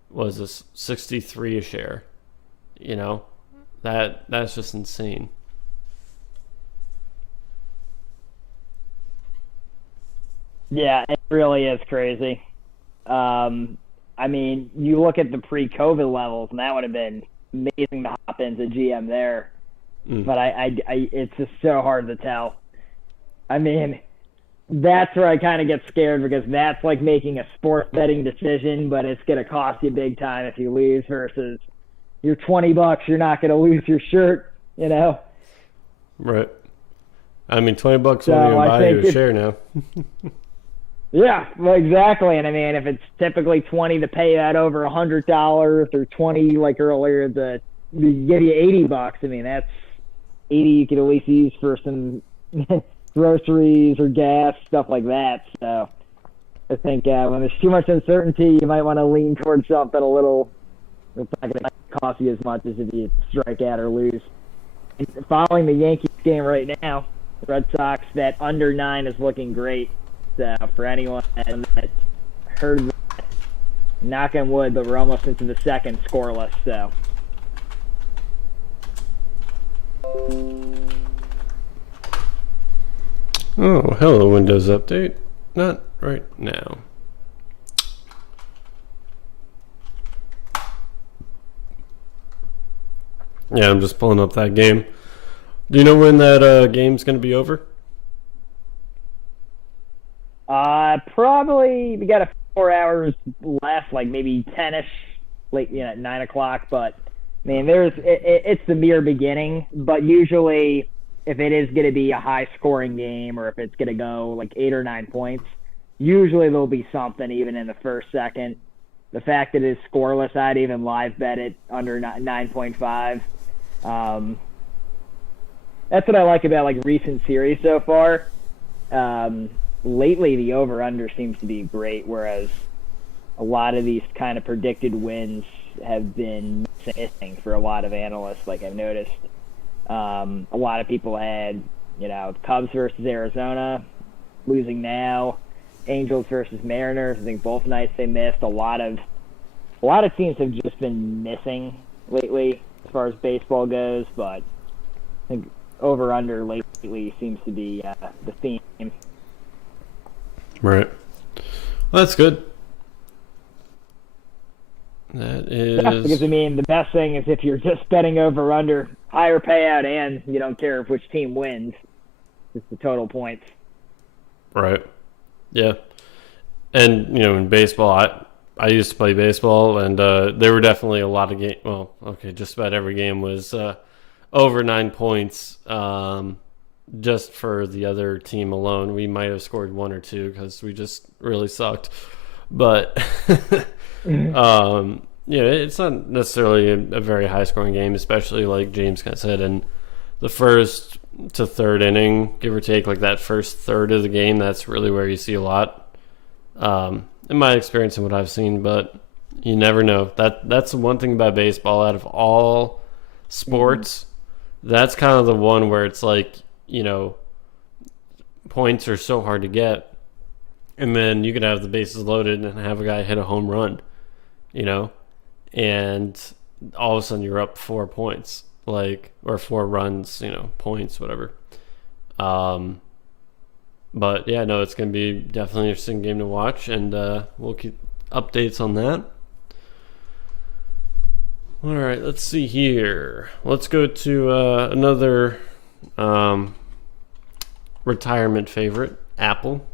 what is this, 63 a share. That's just insane. Yeah, it really is crazy. I mean, you look at the pre-COVID levels, and that would have been amazing to hop into GM there. But I it's just so hard to tell. I mean, that's where I kind of get scared, because that's like making a sports betting decision, but it's going to cost you big time if you lose, versus your $20, you're not going to lose your shirt, Right. I mean, $20 won't even buy you a share now. Yeah, well, exactly. And I mean, if it's typically 20 to pay out over $100, or 20 like earlier to give you $80, I mean, that's 80 you could at least use for some groceries or gas, stuff like that. So I think when there's too much uncertainty, you might want to lean towards something a little, it's not going to cost you as much as if you strike out or lose. And following the Yankees game right now, the Red Sox, that under 9 is looking great. So for anyone that heard that, knock on wood, but we're almost into the second scoreless. So oh, hello, Windows Update. Not right now. Yeah, I'm just pulling up that game. Do you know when that game's going to be over? probably we got a 4 hours left, like maybe 10ish, late, at 9 o'clock. But man, it's the mere beginning. But usually, if it is going to be a high scoring game, or if it's going to go like 8 or 9 points, usually there'll be something even in the first second. The fact that it's scoreless, I'd even live bet it under 9.5. That's what I like about like recent series so far. Lately, the over/under seems to be great, whereas a lot of these kind of predicted wins have been missing for a lot of analysts. Like I've noticed, a lot of people had, Cubs versus Arizona, losing now. Angels versus Mariners. I think both nights they missed. A lot of teams have just been missing lately as far as baseball goes. But I think over/under lately seems to be the theme. Right. Well, that's good. That is. Yeah, because the best thing is if you're just betting over/under, higher payout, and you don't care which team wins. It's the total points. Right. Yeah. And, in baseball, I used to play baseball, and there were definitely a lot of games. Well, okay, just about every game was over 9 points. Just for the other team alone, we might have scored one or two because we just really sucked. But it's not necessarily a very high scoring game, especially like James kind of said in the first to third inning, give or take, like that first third of the game. That's really where you see a lot, in my experience and what I've seen. But you never know. That's the one thing about baseball. Out of all sports, that's kind of the one where it's like, points are so hard to get, and then you could have the bases loaded and have a guy hit a home run, and all of a sudden you're up 4 points, or 4 runs, points, whatever. But yeah, no, it's going to be definitely an interesting game to watch, and we'll keep updates on that. All right, let's see here. Let's go to another retirement favorite, Apple.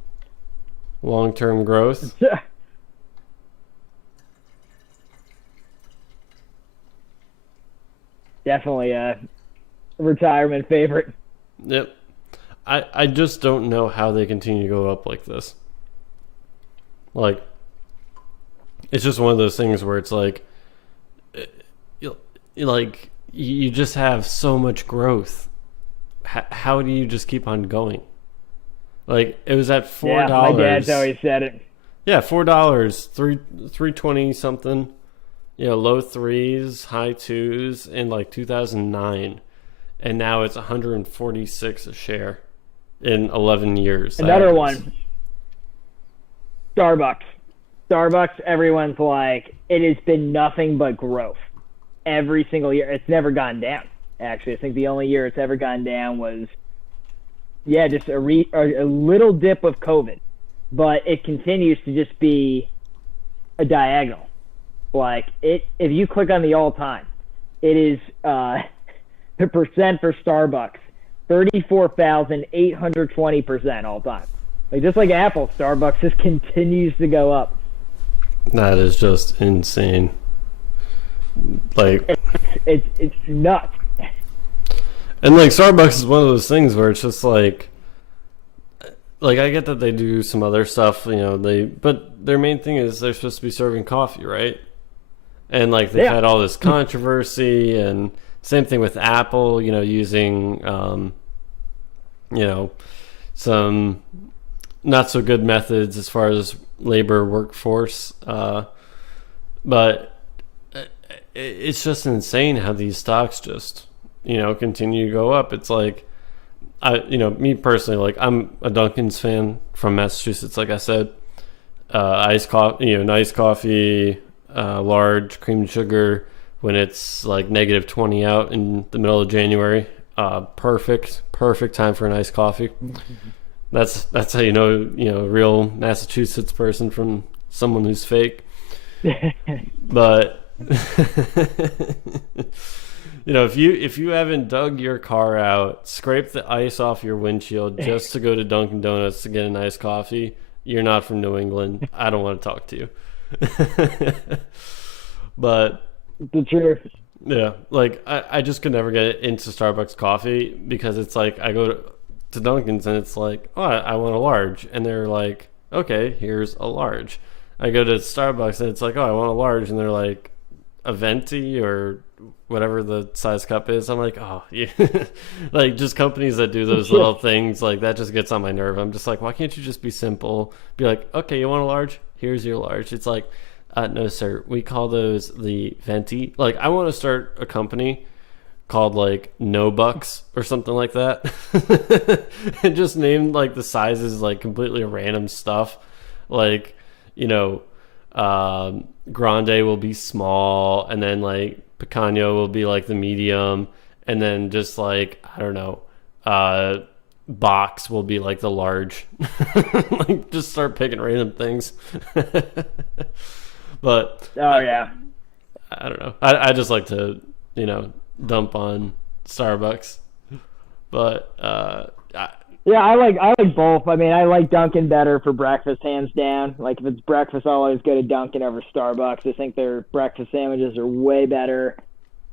Long-term growth. Definitely a retirement favorite. Yep. I just don't know how they continue to go up like this. Like, it's just one of those things where it's like, you just have so much growth. How do you just keep on going? Like, it was at $4. Yeah, my dad's always said it. Yeah, $4, $3.20 something. Low threes, high twos in like 2009, and now it's 146 a share in 11 years. Another one. Starbucks. Everyone's like, it has been nothing but growth every single year. It's never gone down. Actually, I think the only year it's ever gone down was, just a little dip of COVID, but it continues to just be a diagonal. Like, if you click on the all-time, it is the percent for Starbucks, 34,820% all-time. Like, just like Apple, Starbucks just continues to go up. That is just insane. Like, it's nuts. And like Starbucks is one of those things where it's just like I get that they do some other stuff, but their main thing is they're supposed to be serving coffee, right? And like they've had all this controversy, and same thing with Apple, using some not so good methods as far as labor workforce, but it's just insane how these stocks just continue to go up. It's like, me personally, like, I'm a Dunkin's fan from Massachusetts, like I said. Iced coffee, nice coffee, large cream and sugar when it's like -20 out in the middle of January. Perfect time for an iced coffee. That's how a real Massachusetts person from someone who's fake. But if you haven't dug your car out, scrape the ice off your windshield just to go to Dunkin' Donuts to get a nice coffee, you're not from New England. I don't want to talk to you. But the truth. Yeah, like I just could never get into Starbucks coffee because it's like I go to Dunkin's and it's like, oh, I want a large, and they're like, okay, here's a large. I go to Starbucks and it's like, oh, I want a large, and they're like, a venti or whatever the size cup is. I'm like, oh, yeah. Like, just companies that do those little things, like, that just gets on my nerve. I'm just like, why can't you just be simple? Be like, okay, you want a large? Here's your large. It's like, no, sir. We call those the venti. Like, I want to start a company called, like, No Bucks or something like that. And just name, like, the sizes, like, completely random stuff. Like, Grande will be small, and then like Picanho will be like the medium, and then just like, I don't know, Box will be like the large. Like, just start picking random things. But I don't know. I just like to dump on Starbucks, but yeah, I like both. I mean, I like Dunkin' better for breakfast, hands down. Like, if it's breakfast, I'll always go to Dunkin' over Starbucks. I think their breakfast sandwiches are way better.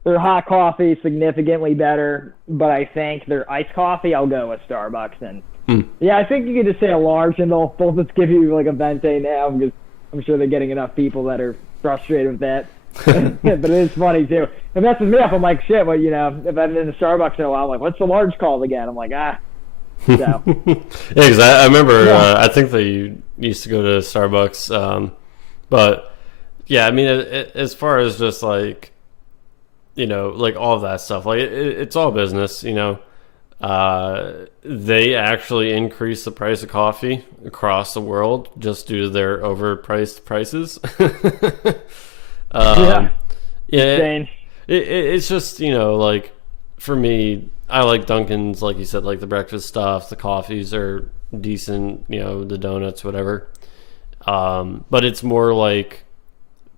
their hot coffee significantly better, but I think their iced coffee, I'll go with Starbucks. And yeah, I think you could just say a large, and they'll just give you like a venti now because I'm sure they're getting enough people that are frustrated with that. But it is funny too. It messes me up. I'm like, shit. Well, if I've been in a Starbucks in a while, I'm like, what's the large called again? I'm like, ah. So. Yeah, because I remember. I think they used to go to Starbucks, but yeah, I mean, as far as just like, like all of that stuff, like it's all business. They actually increase the price of coffee across the world just due to their overpriced prices. Yeah, insane. It's just like for me, I like Dunkin's, like you said, like the breakfast stuff. The coffees are decent, the donuts, whatever. But it's more like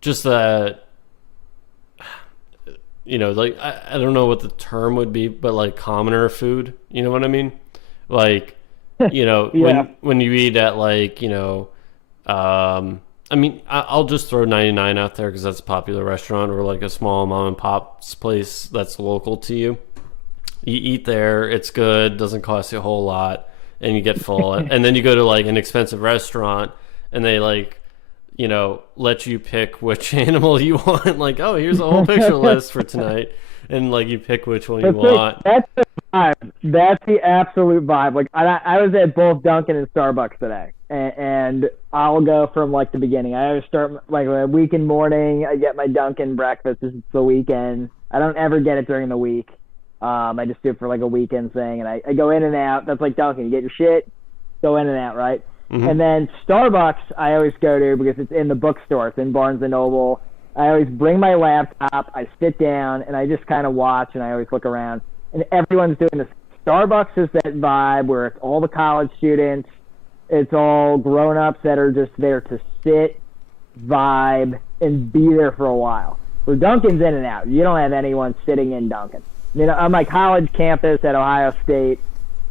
just that. Like I don't know what the term would be, but like commoner food. You know what I mean? Like, yeah. when you eat at like, I mean, I'll just throw 99 out there because that's a popular restaurant, or like a small mom and pop's place that's local to you. You eat there, it's good, doesn't cost you a whole lot, and you get full. And then you go to like an expensive restaurant, and they like, let you pick which animal you want. Like, oh, here's a whole picture list for tonight, and like you pick which one you want. That's the vibe. That's the absolute vibe. Like I was at both Dunkin' and Starbucks today, and I'll go from like the beginning. I always start like a weekend morning. I get my Dunkin' breakfast. This is the weekend. I don't ever get it during the week. I just do it for like a weekend thing, and I go in and out. That's like Dunkin'. You get your shit, go in and out, right? Mm-hmm. And then Starbucks, I always go to because it's in the bookstore. It's in Barnes & Noble. I always bring my laptop. I sit down, and I just kind of watch, and I always look around. And everyone's doing this. Starbucks is that vibe where it's all the college students. It's all grown-ups that are just there to sit, vibe, and be there for a while. Where Dunkin's in and out. You don't have anyone sitting in Dunkin'. On my college campus at Ohio State,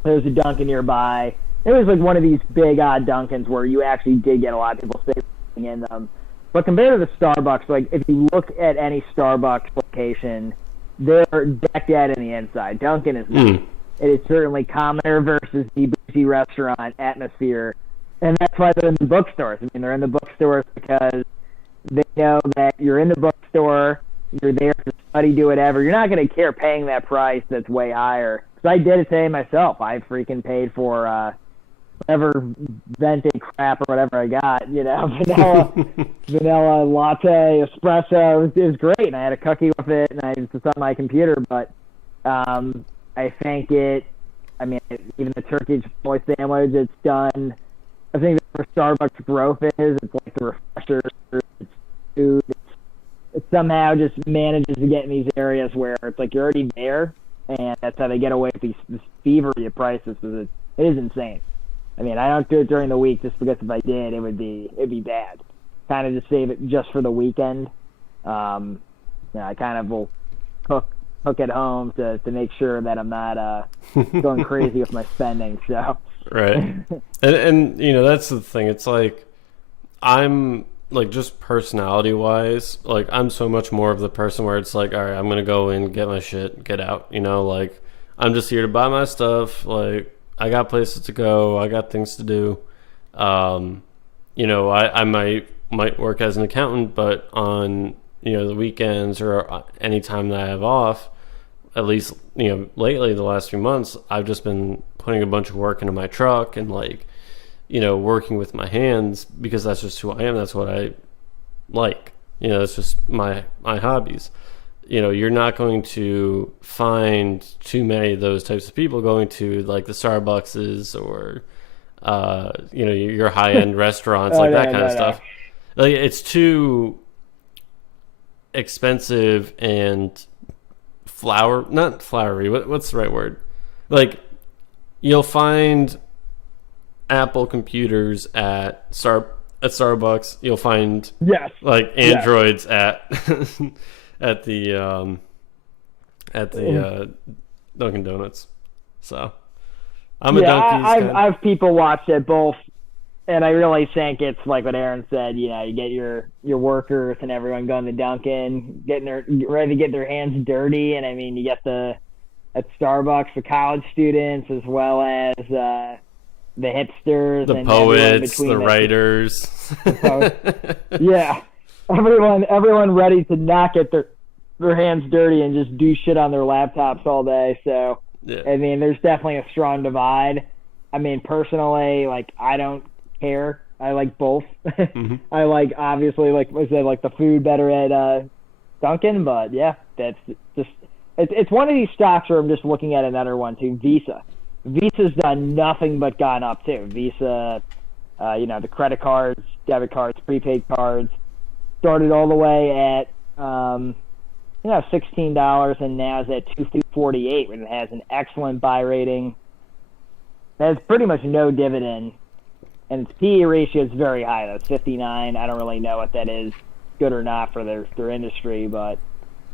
there's a Dunkin' nearby. It was like one of these big odd Dunkins where you actually did get a lot of people sitting in them. But compared to the Starbucks, like if you look at any Starbucks location, they're decked out in the inside. Dunkin' is not. It is certainly commoner versus the bougie restaurant atmosphere. And that's why they're in the bookstores. I mean, they're in the bookstores because they know that you're in the bookstore, you're there to study, do whatever. You're not going to care paying that price that's way higher. Because I did it today myself. I freaking paid for whatever venti crap or whatever I got, vanilla latte, espresso. It was great, and I had a cookie with it, and it's on my computer. But I think even the turkey boy sandwich, it's done. I think that's where Starbucks growth is. It's like the refreshers, it's food. It somehow just manages to get in these areas where it's like you're already there, and that's how they get away with these fever prices. Because it is insane. I mean, I don't do it during the week just because if I did, it'd be bad. Kind of just save it just for the weekend. I kind of will cook at home to make sure that I'm not going crazy with my spending. So right, and that's the thing. It's like I'm like just personality wise, like I'm so much more of the person where it's like, all right, I'm gonna go in, get my shit, get out. Like I'm just here to buy my stuff. Like I got places to go. I got things to do. I might work as an accountant, but on, the weekends or any time that I have off, at least, lately the last few months, I've just been putting a bunch of work into my truck and working with my hands because that's just who I am. That's what I like. That's just my hobbies. You're not going to find too many of those types of people going to like the Starbuckses or, your high-end restaurants, that kind of stuff. Like it's too expensive and not flowery. What's the right word? Like you'll find Apple computers at Starbucks. You'll find like Androids at at the Dunkin' Donuts. So I'm a Dunkies. I've people watched at both And I really think it's like what Aaron said. You get your workers and everyone going to Dunkin', getting ready to get their hands dirty. And I mean, you get at Starbucks for college students as well as the hipsters, the and poets, the writers. Yeah, everyone ready to not get their hands dirty and just do shit on their laptops all day. So yeah. I mean, there's definitely a strong divide. I mean, personally, like, I don't care. I like both. Mm-hmm. I like, obviously, like I said, like the food better at Dunkin', but yeah, that's just it's one of these stocks where I'm just looking at another one too. Visa. Visa's done nothing but gone up too. Visa, the credit cards, debit cards, prepaid cards, started all the way at $16 and now is at $2.48, and it has an excellent buy rating. It has pretty much no dividend, and its PE ratio is very high. That's 59. I don't really know what that is, good or not for their industry, but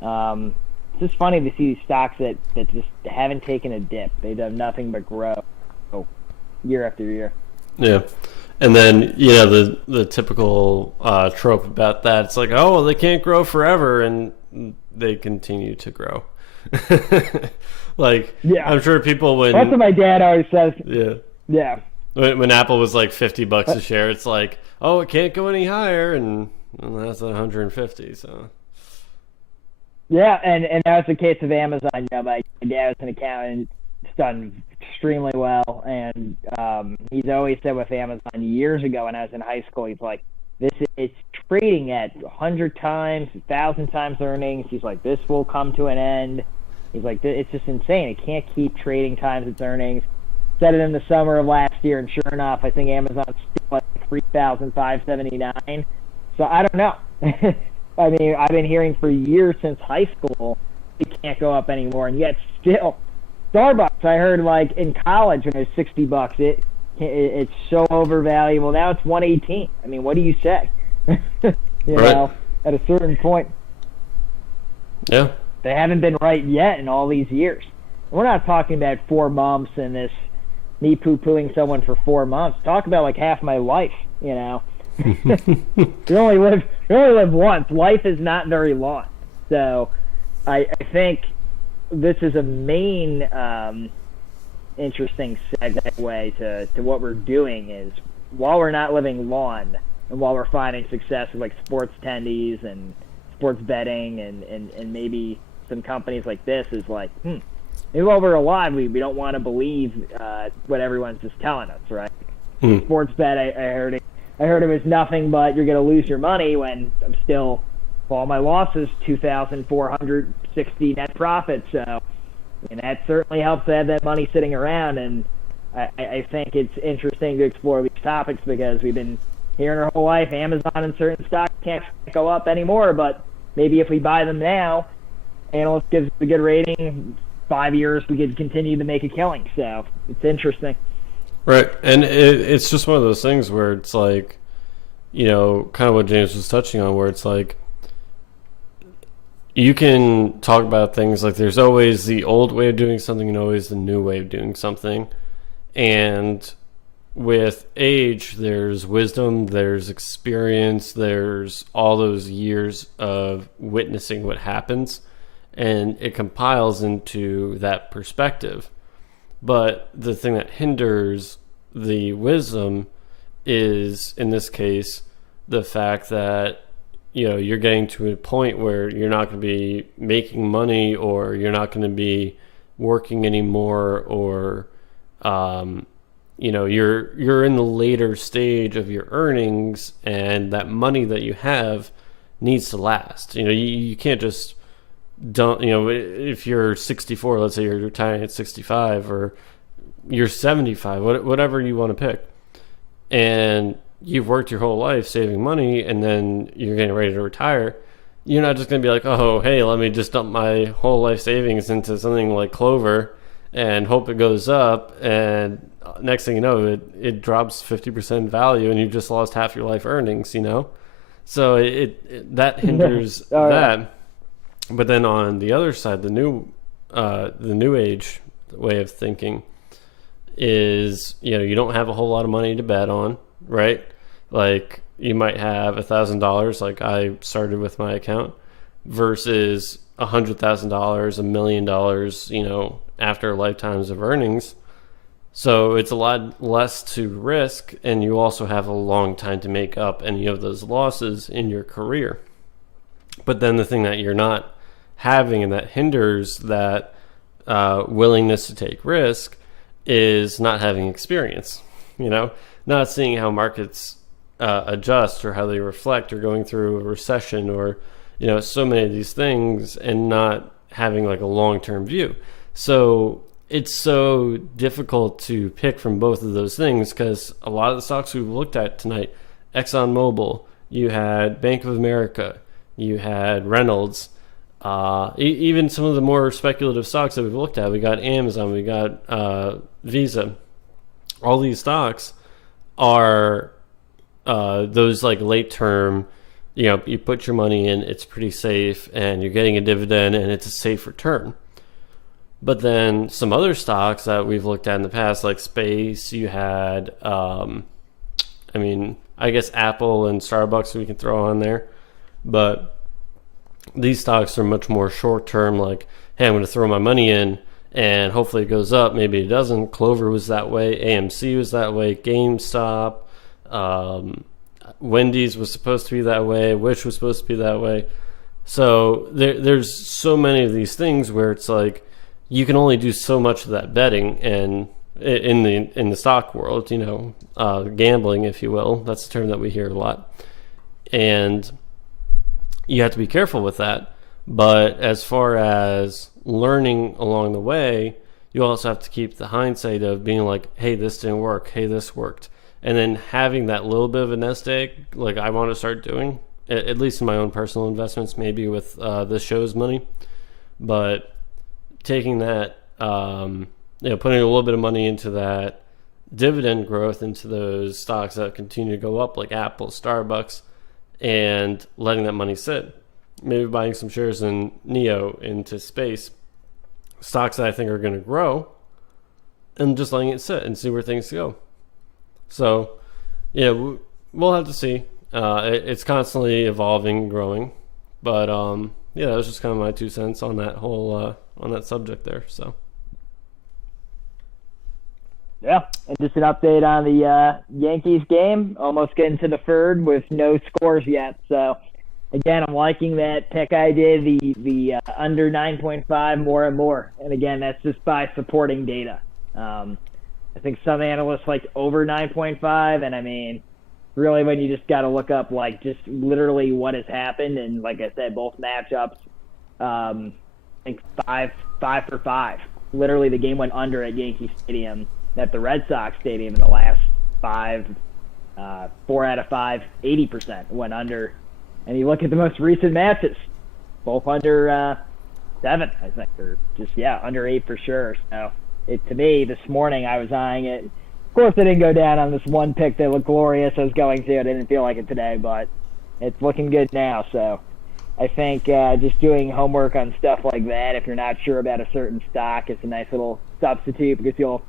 it's just funny to see these stocks that just haven't taken a dip. They've done nothing but grow year after year. Yeah. And then, the typical trope about that, it's like, oh, well, they can't grow forever, and they continue to grow. Like, yeah. I'm sure people that's what my dad always says. Yeah. Yeah. When Apple was like $50 a share, it's like, oh, it can't go any higher, and that's at 150. So. Yeah, and that was the case of Amazon. My dad was an accountant, it's done extremely well, and he's always said with Amazon years ago when I was in high school, he's like, it's trading at 100 times, 1,000 times earnings. He's like, this will come to an end. He's like, it's just insane. It can't keep trading times its earnings. Said it in the summer of last year, and sure enough, I think Amazon's still at $3,579. So I don't know. I mean, I've been hearing for years since high school it can't go up anymore, and yet still, Starbucks, I heard like in college when it was $60, it's so overvalued. Well, now it's $118. I mean, what do you say? you know, at a certain point. Yeah. They haven't been right yet in all these years. We're not talking about 4 months and this me poo-pooing someone for 4 months. Talk about like half my life, you know. You only live once. Life is not very long. So I think this is a main interesting segue to what we're doing is, while we're not living long and while we're finding success with like sports attendees and sports betting and maybe some companies like this is like, maybe while we're alive, we don't want to believe what everyone's just telling us, right? Sports bet, I heard it was nothing but you're going to lose your money, when I'm still, for all my losses, 2,460 net profit. So, and that certainly helps to have that money sitting around. And I think it's interesting to explore these topics because we've been hearing our whole life Amazon and certain stocks can't go up anymore, but maybe if we buy them now, analyst gives a good rating, 5 years we could continue to make a killing. So it's interesting. Right. And it's just one of those things where it's like, kind of what James was touching on, where it's like, you can talk about things like there's always the old way of doing something and always the new way of doing something. And with age, there's wisdom, there's experience, there's all those years of witnessing what happens, and it compiles into that perspective. But the thing that hinders the wisdom is, in this case, the fact that you're getting to a point where you're not going to be making money, or you're not going to be working anymore, or you're in the later stage of your earnings, and that money that you have needs to last. You can't just don't, if you're 64, let's say you're retiring at 65, or you're 75, whatever you want to pick, and you've worked your whole life saving money, and then you're getting ready to retire, you're not just going to be like, oh, hey, let me just dump my whole life savings into something like Clover and hope it goes up, and next thing you know, it drops 50% value, and you've just lost half your life earnings, So that hinders that. But then on the other side, the new age way of thinking is, you don't have a whole lot of money to bet on. right? Like you might have $1,000, like I started with my account, versus $100,000, $1 million, after lifetimes of earnings. So it's a lot less to risk, and you also have a long time to make up any of those losses in your career. But then the thing that you're not having and that hinders that willingness to take risk is not having experience, not seeing how markets adjust or how they reflect or going through a recession or, so many of these things, and not having like a long-term view. So it's so difficult to pick from both of those things because a lot of the stocks we've looked at tonight, ExxonMobil, you had Bank of America, you had Reynolds, even some of the more speculative stocks that we've looked at. We got Amazon, we got Visa. All these stocks are those like late term, you put your money in, it's pretty safe, and you're getting a dividend, and it's a safe return. But then some other stocks that we've looked at in the past, like space, you had, I guess Apple and Starbucks we can throw on there. But these stocks are much more short term, like, hey, I'm going to throw my money in and hopefully it goes up. Maybe it doesn't. Clover was that way. AMC was that way. GameStop. Wendy's was supposed to be that way. Wish was supposed to be that way. So there's so many of these things where it's like you can only do so much of that betting, and in the stock world, gambling, if you will. That's a term that we hear a lot. And you have to be careful with that. But as far as learning along the way, you also have to keep the hindsight of being like, hey, this didn't work. Hey, this worked. And then having that little bit of a nest egg, like I want to start doing, at least in my own personal investments, maybe with this show's money. But taking that, putting a little bit of money into that dividend growth into those stocks that continue to go up, like Apple, Starbucks, and letting that money sit. Maybe buying some shares in NEO into space, stocks that I think are going to grow, and just letting it sit and see where things go. So, we'll have to see. It's constantly evolving and growing. But, that was just kind of my 2 cents on that whole, on that subject there. So. Yeah, and just an update on the Yankees game. Almost getting to the third with no scores yet. So, again, I'm liking that pick I did, the under 9.5 more and more. And, again, that's just by supporting data. I think some analysts like over 9.5, and really when you just got to look up like just literally what has happened, and like I said, both matchups, I think five for five. Literally the game went under at Yankee Stadium, at the Red Sox Stadium in the last 4 out of 5, 80% went under. And you look at the most recent matches, both under 7, I think, or just, under 8 for sure. So, to me, this morning I was eyeing it. Of course, I didn't go down on this one pick that looked glorious. I was going to. I didn't feel like it today, but it's looking good now. So I think just doing homework on stuff like that, if you're not sure about a certain stock, it's a nice little substitute because you'll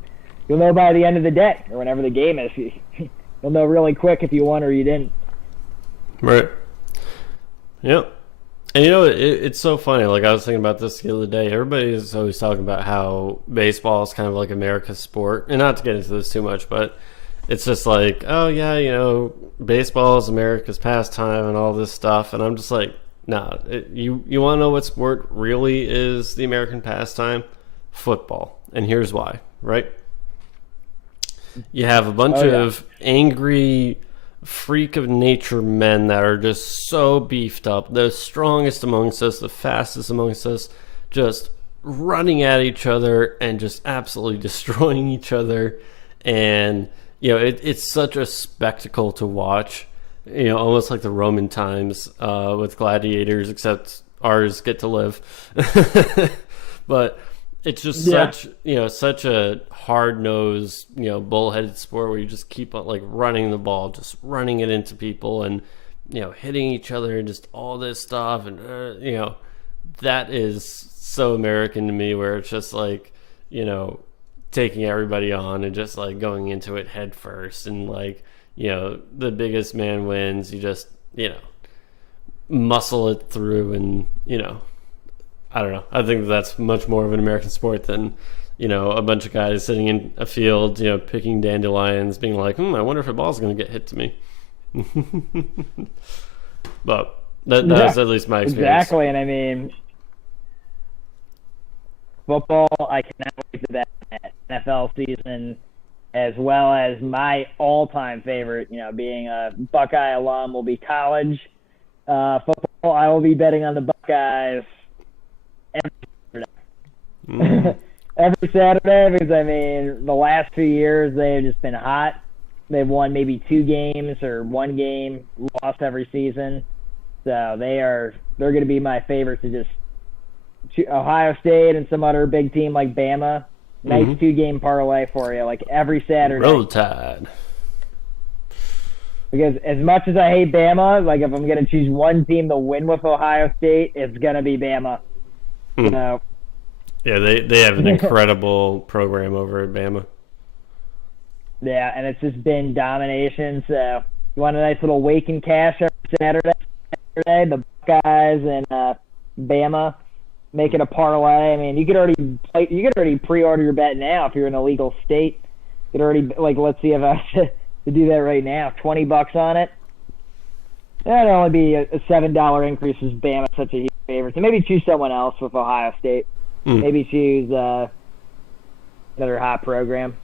know by the end of the day or whenever the game is. You'll know really quick if you won or you didn't. Right. Yep. And it's so funny. Like I was thinking about this the other day. Everybody is always talking about how baseball is kind of like America's sport, and not to get into this too much, but it's just like, oh yeah, baseball is America's pastime and all this stuff. And I'm just like, nah. You want to know what sport really is the American pastime? Football. And here's why. Right? You have a bunch of angry freak of nature men that are just so beefed up, the strongest amongst us, the fastest amongst us, just running at each other and just absolutely destroying each other. And it's such a spectacle to watch, almost like the Roman times with gladiators, except ours get to live. But it's just such a hard-nosed, bullheaded sport where you just keep on like running the ball, just running it into people and, hitting each other and just all this stuff. And, that is so American to me, where it's just like, taking everybody on and just like going into it head first and like, the biggest man wins. You just, muscle it through and, I don't know. I think that's much more of an American sport than, a bunch of guys sitting in a field, picking dandelions, being like, I wonder if a ball's going to get hit to me. But that was at least my experience. Exactly, and I mean, football, I cannot wait for that NFL season, as well as my all-time favorite, being a Buckeye alum, will be college football. I will be betting on the Buckeyes every Saturday. Every Saturday, because, I mean, the last few years, they have just been hot. They've won maybe 2 games or 1 game, lost every season. So they're going to be my favorites to just Ohio State and some other big team like Bama. Nice 2-game parlay for you, like every Saturday. Roll Tide. Because as much as I hate Bama, like if I'm going to choose one team to win with Ohio State, it's going to be Bama. So, yeah, they have an incredible program over at Bama. Yeah, and it's just been domination. So you want a nice little wake and cash every Saturday, the Buckeyes and Bama making a parlay. I mean, you could already pre-order your bet now if you're in a legal state. You could already, let's see if I to do that right now. $20 on it. That'd only be a $7 increase as Bama's such a huge favorite. So maybe choose someone else with Ohio State. Maybe choose another hot program.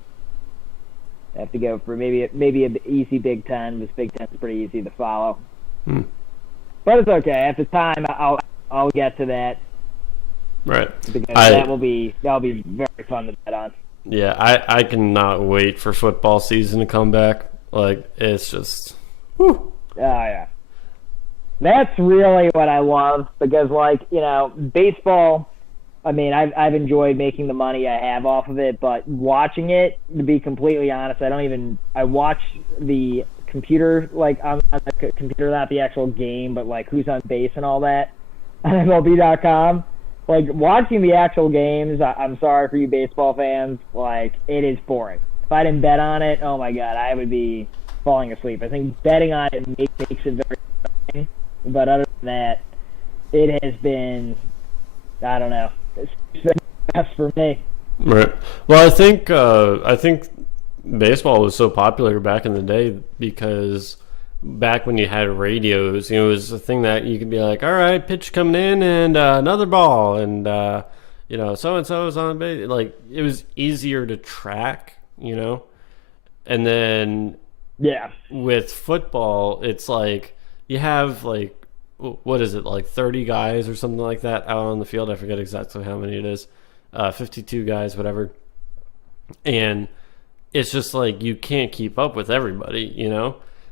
I have to go for maybe an easy Big Ten. This Big Ten's pretty easy to follow. But it's okay. At the time, I'll get to that. Right. Because that'll be very fun to bet on. Yeah, I cannot wait for football season to come back. It's just, whew. Oh, yeah. That's really what I love because, baseball, I mean, I've enjoyed making the money I have off of it, but watching it, to be completely honest, I watch the computer, on the computer, not the actual game, but, who's on base and all that on MLB.com. Watching the actual games, I'm sorry for you baseball fans, it is boring. If I didn't bet on it, oh my God, I would be falling asleep. I think betting on it makes it very exciting, but other than that, it has been, I don't know, it's been best for me. Right. Well, I think baseball was so popular back in the day because back when you had radios, it was a thing that you could be like, all right, pitch coming in and another ball and so-and-so is on base. It was easier to track, and then with football, it's you have what is it, 30 guys or something like that out on the field. I forget exactly how many it is. 52 guys, whatever. And it's just you can't keep up with everybody,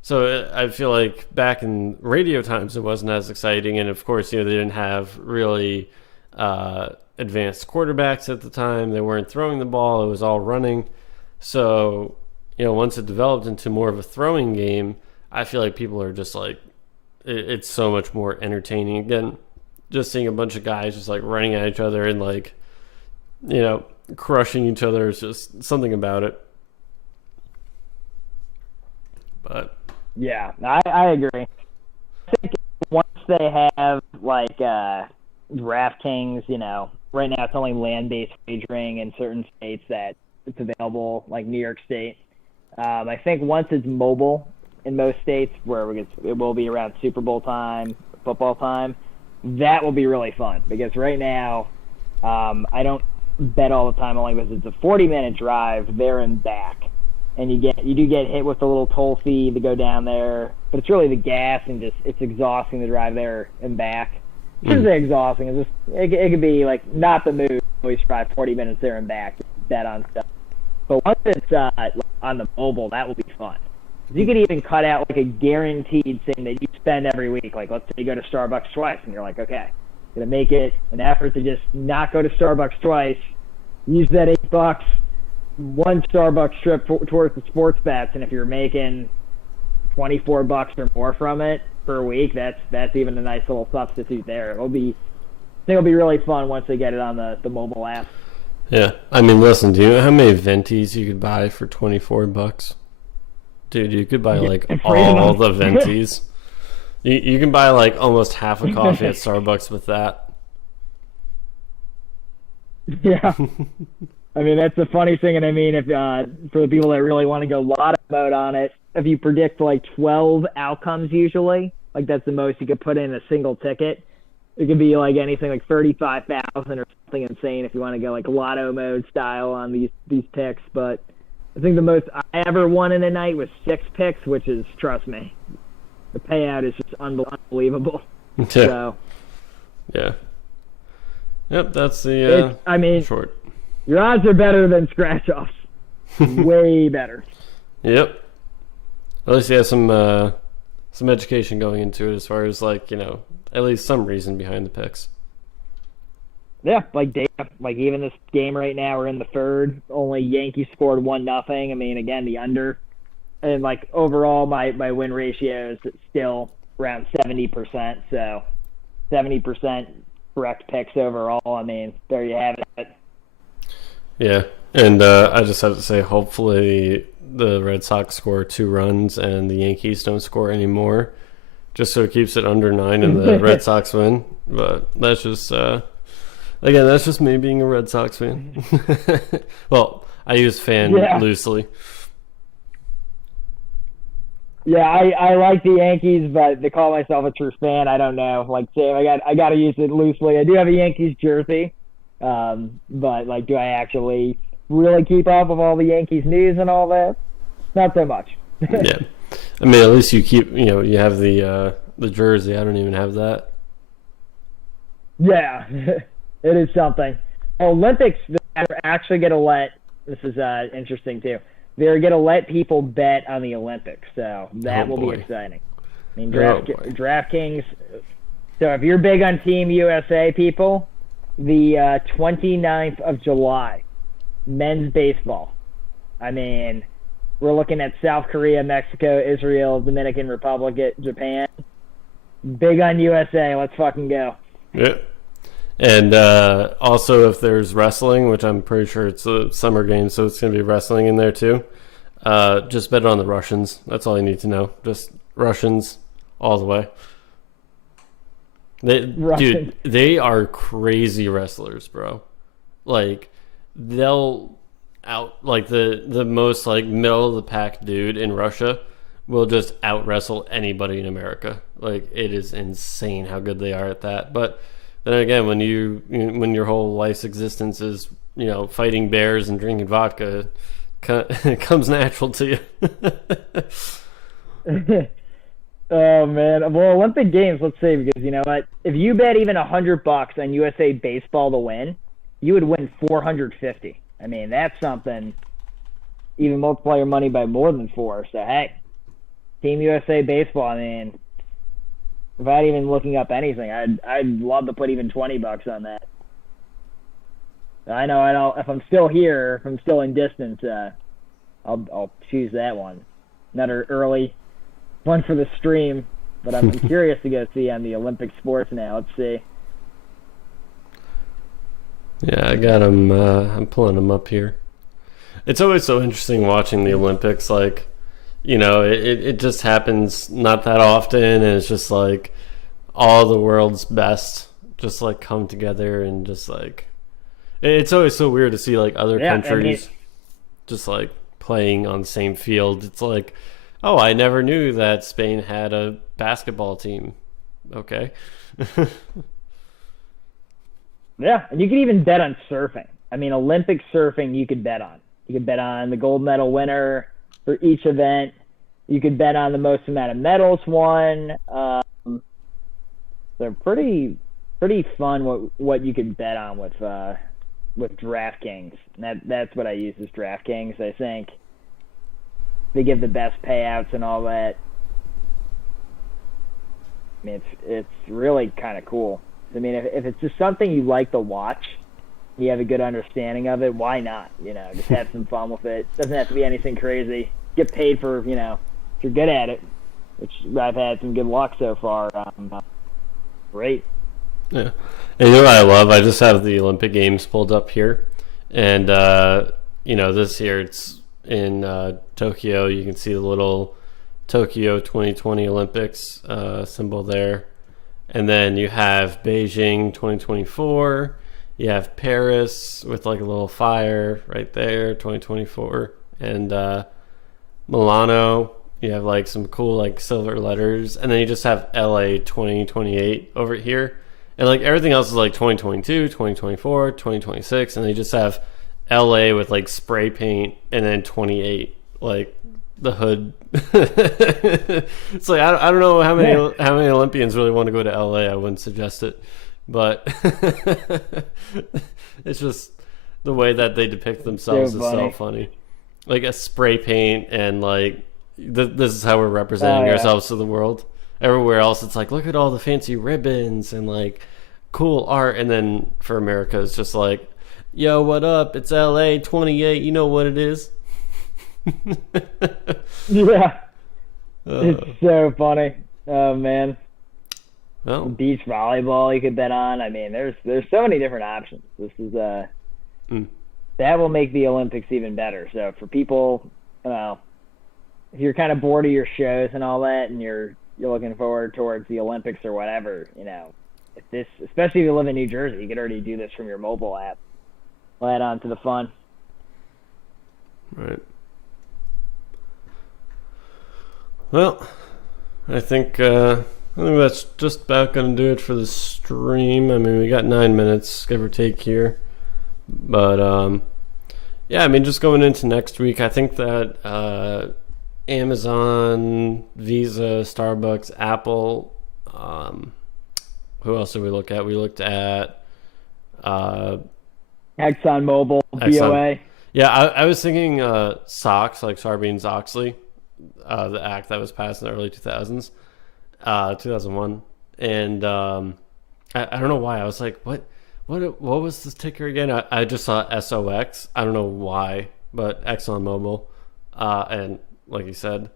So I feel like back in radio times, it wasn't as exciting. And of course, they didn't have really advanced quarterbacks at the time. They weren't throwing the ball. It was all running. So, once it developed into more of a throwing game, I feel like people are just it's so much more entertaining. Again, just seeing a bunch of guys just running at each other and crushing each other is just something about it. But yeah, I agree. I think once they have DraftKings, right now it's only land-based wagering in certain states that it's available, like New York State. I think once it's mobile in most states, where it will be around Super Bowl time, football time, that will be really fun because right now I don't bet all the time only because it's a 40-minute drive there and back. And you do get hit with a little toll fee to go down there, but it's really the gas and it's exhausting to drive there and back. It shouldn't say exhausting. It could be not the move. Always drive 40 minutes there and back, bet on stuff. But once it's on the mobile, that will be fun. You could even cut out a guaranteed thing that you spend every week. Let's say you go to Starbucks twice, and you're like, okay, I'm gonna make it an effort to just not go to Starbucks twice. Use that $8. One Starbucks trip towards the sports bets, and if you're making $24 or more from it per week, that's even a nice little substitute there. I think it'll be really fun once they get it on the mobile app. Yeah, I mean, listen, do you know how many Ventis you could buy for $24? Dude, you could buy like afraid of all them. the ventis. You can buy like almost half a coffee at Starbucks with that. Yeah. I mean, that's the funny thing. And I mean, if for the people that really want to go lotto mode on it, if you predict like 12 outcomes usually, like that's the most you could put in a single ticket. It could be like anything like 35,000 or something insane if you want to go like lotto mode style on these picks. But I think the most I ever won in a night was 6 picks, which is, trust me, the payout is just unbelievable. So Yeah. Yep, that's the I mean, short. your odds are better than scratch offs. Way better. Yep. At least you have some education going into it as far as like, at least some reason behind the picks. Yeah, like data. Like even this game right now, we're in the third. Only Yankees scored 1-0. I mean, again, the under. And like overall, my win ratio is still around 70%. So 70% correct picks overall. I mean, there you have it. Yeah, and I just have to say, hopefully the Red Sox score 2 runs and the Yankees don't score any more, just so it keeps it under 9 and the Red Sox win. But that's just, again, that's just me being a Red Sox fan. Well, I use fan loosely. Yeah, I like the Yankees, but to call myself a true fan, I don't know. Like, Sam, I got to use it loosely. I do have a Yankees jersey, but like, do I actually really keep up with all the Yankees news and all that? Not so much. Yeah, I mean, at least you keep, you have the jersey. I don't even have that. Yeah, it is something. Olympics, they're actually going to let. This is interesting too. They're going to let people bet on the Olympics, so that will be exciting. I mean, DraftKings. So if you're big on Team USA, people, the 29th of July, men's baseball. I mean, we're looking at South Korea, Mexico, Israel, Dominican Republic, Japan. Big on USA. Let's fucking go. Yeah. And also, if there's wrestling, which I'm pretty sure it's a summer game, so it's going to be wrestling in there too, just bet on the Russians. That's all you need to know. Just Russians all the way. Dude, they are crazy wrestlers, bro. Like, they'll like the most like middle of the pack dude in Russia will just out wrestle anybody in America. Like, it is insane how good they are at that. But then again, when your whole life's existence is, fighting bears and drinking vodka, it comes natural to you. Oh man! Well, Olympic Games. Let's say, because you know what? If you bet even $100 on USA baseball to win, you would win 450. I mean, that's something. Even multiply your money by more than 4. So hey, Team USA baseball. I mean, without even looking up anything, I'd love to put even $20 on that. I know I don't. If I'm still here, if I'm still in distance, I'll choose that one. Another early one for the stream, but I'm curious to go see on the Olympic sports now. Let's see. Yeah, I got them. I'm pulling them up here. It's always so interesting watching the Olympics. Like, it just happens not that often, and it's just like all the world's best just like come together, and just like it's always so weird to see like other countries just like playing on the same field. It's like, oh, I never knew that Spain had a basketball team. Okay. Yeah, and you could even bet on surfing. I mean, Olympic surfing you could bet on. You could bet on the gold medal winner for each event. You could bet on the most amount of medals won. They're pretty fun what you could bet on with DraftKings. And that's what I use as DraftKings. I think they give the best payouts and all that. I mean, it's really kind of cool. I mean, if it's just something you like to watch, you have a good understanding of it, why not? Just have some fun with it. Doesn't have to be anything crazy. Get paid for, if you're good at it, which I've had some good luck so far. Great. Yeah. And what I love? I just have the Olympic Games pulled up here. And, this year in Tokyo. You can see the little Tokyo 2020 Olympics symbol there. And then you have Beijing 2024. You have Paris with like a little fire right there, 2024. And Milano, you have like some cool like silver letters. And then you just have LA 2028 over here. And like everything else is like 2022, 2024, 2026. And they just have LA with like spray paint and then 28, like the hood. It's like I don't know how many Olympians really want to go to LA. I wouldn't suggest it, but it's just the way that they depict themselves is so funny. Like a spray paint and like this is how we're representing ourselves to the world. Everywhere else, it's like look at all the fancy ribbons and like cool art, and then for America, it's just like, yo, what up? It's LA 28. You know what it is. Yeah. It's so funny. Oh man. Well, beach volleyball you could bet on. I mean, there's so many different options. This is that will make the Olympics even better. So for people, if you're kind of bored of your shows and all that, and you're looking forward towards the Olympics or whatever, if this, especially if you live in New Jersey, you could already do this from your mobile app. We'll add on to the fun. Right. Well, I think that's just about going to do it for the stream. I mean, we got 9 minutes, give or take here. But, yeah, I mean, just going into next week, I think that Amazon, Visa, Starbucks, Apple, who else did we look at? We looked at ExxonMobil, BOA. Yeah, I was thinking SOX, like Sarbanes-Oxley, the act that was passed in the early 2000s, 2001. And I don't know why. I was like, what was this ticker again? I just saw SOX. I don't know why, but ExxonMobil. And like you said,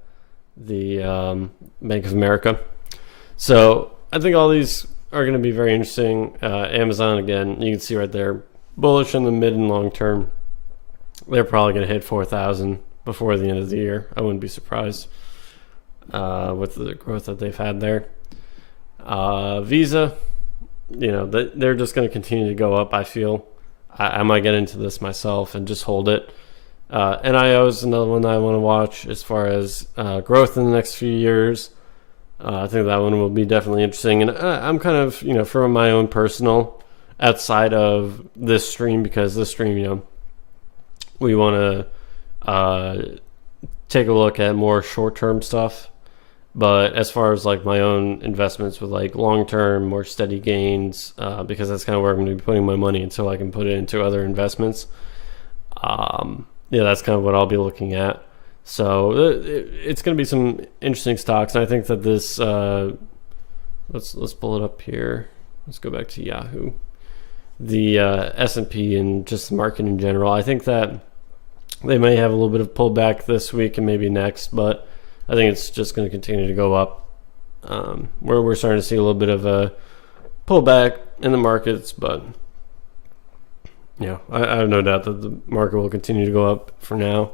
the Bank of America. So I think all these are going to be very interesting. Amazon, again, you can see right there, bullish in the mid and long term. They're probably going to hit 4,000 before the end of the year. I wouldn't be surprised with the growth that they've had there. Visa, they're just going to continue to go up, I feel. I might get into this myself and just hold it. NIO is another one that I want to watch as far as growth in the next few years. I think that one will be definitely interesting. And I'm kind of, from my own personal, outside of this stream, because this stream, we want to take a look at more short-term stuff. But as far as like my own investments with like long-term, more steady gains, because that's kind of where I'm going to be putting my money until I can put it into other investments. That's kind of what I'll be looking at. So it's going to be some interesting stocks. And I think that this, let's pull it up here. Let's go back to Yahoo. The S&P and just the market in general. I think that they may have a little bit of pullback this week and maybe next, but I think it's just going to continue to go up. We're starting to see a little bit of a pullback in the markets, but I have no doubt that the market will continue to go up for now.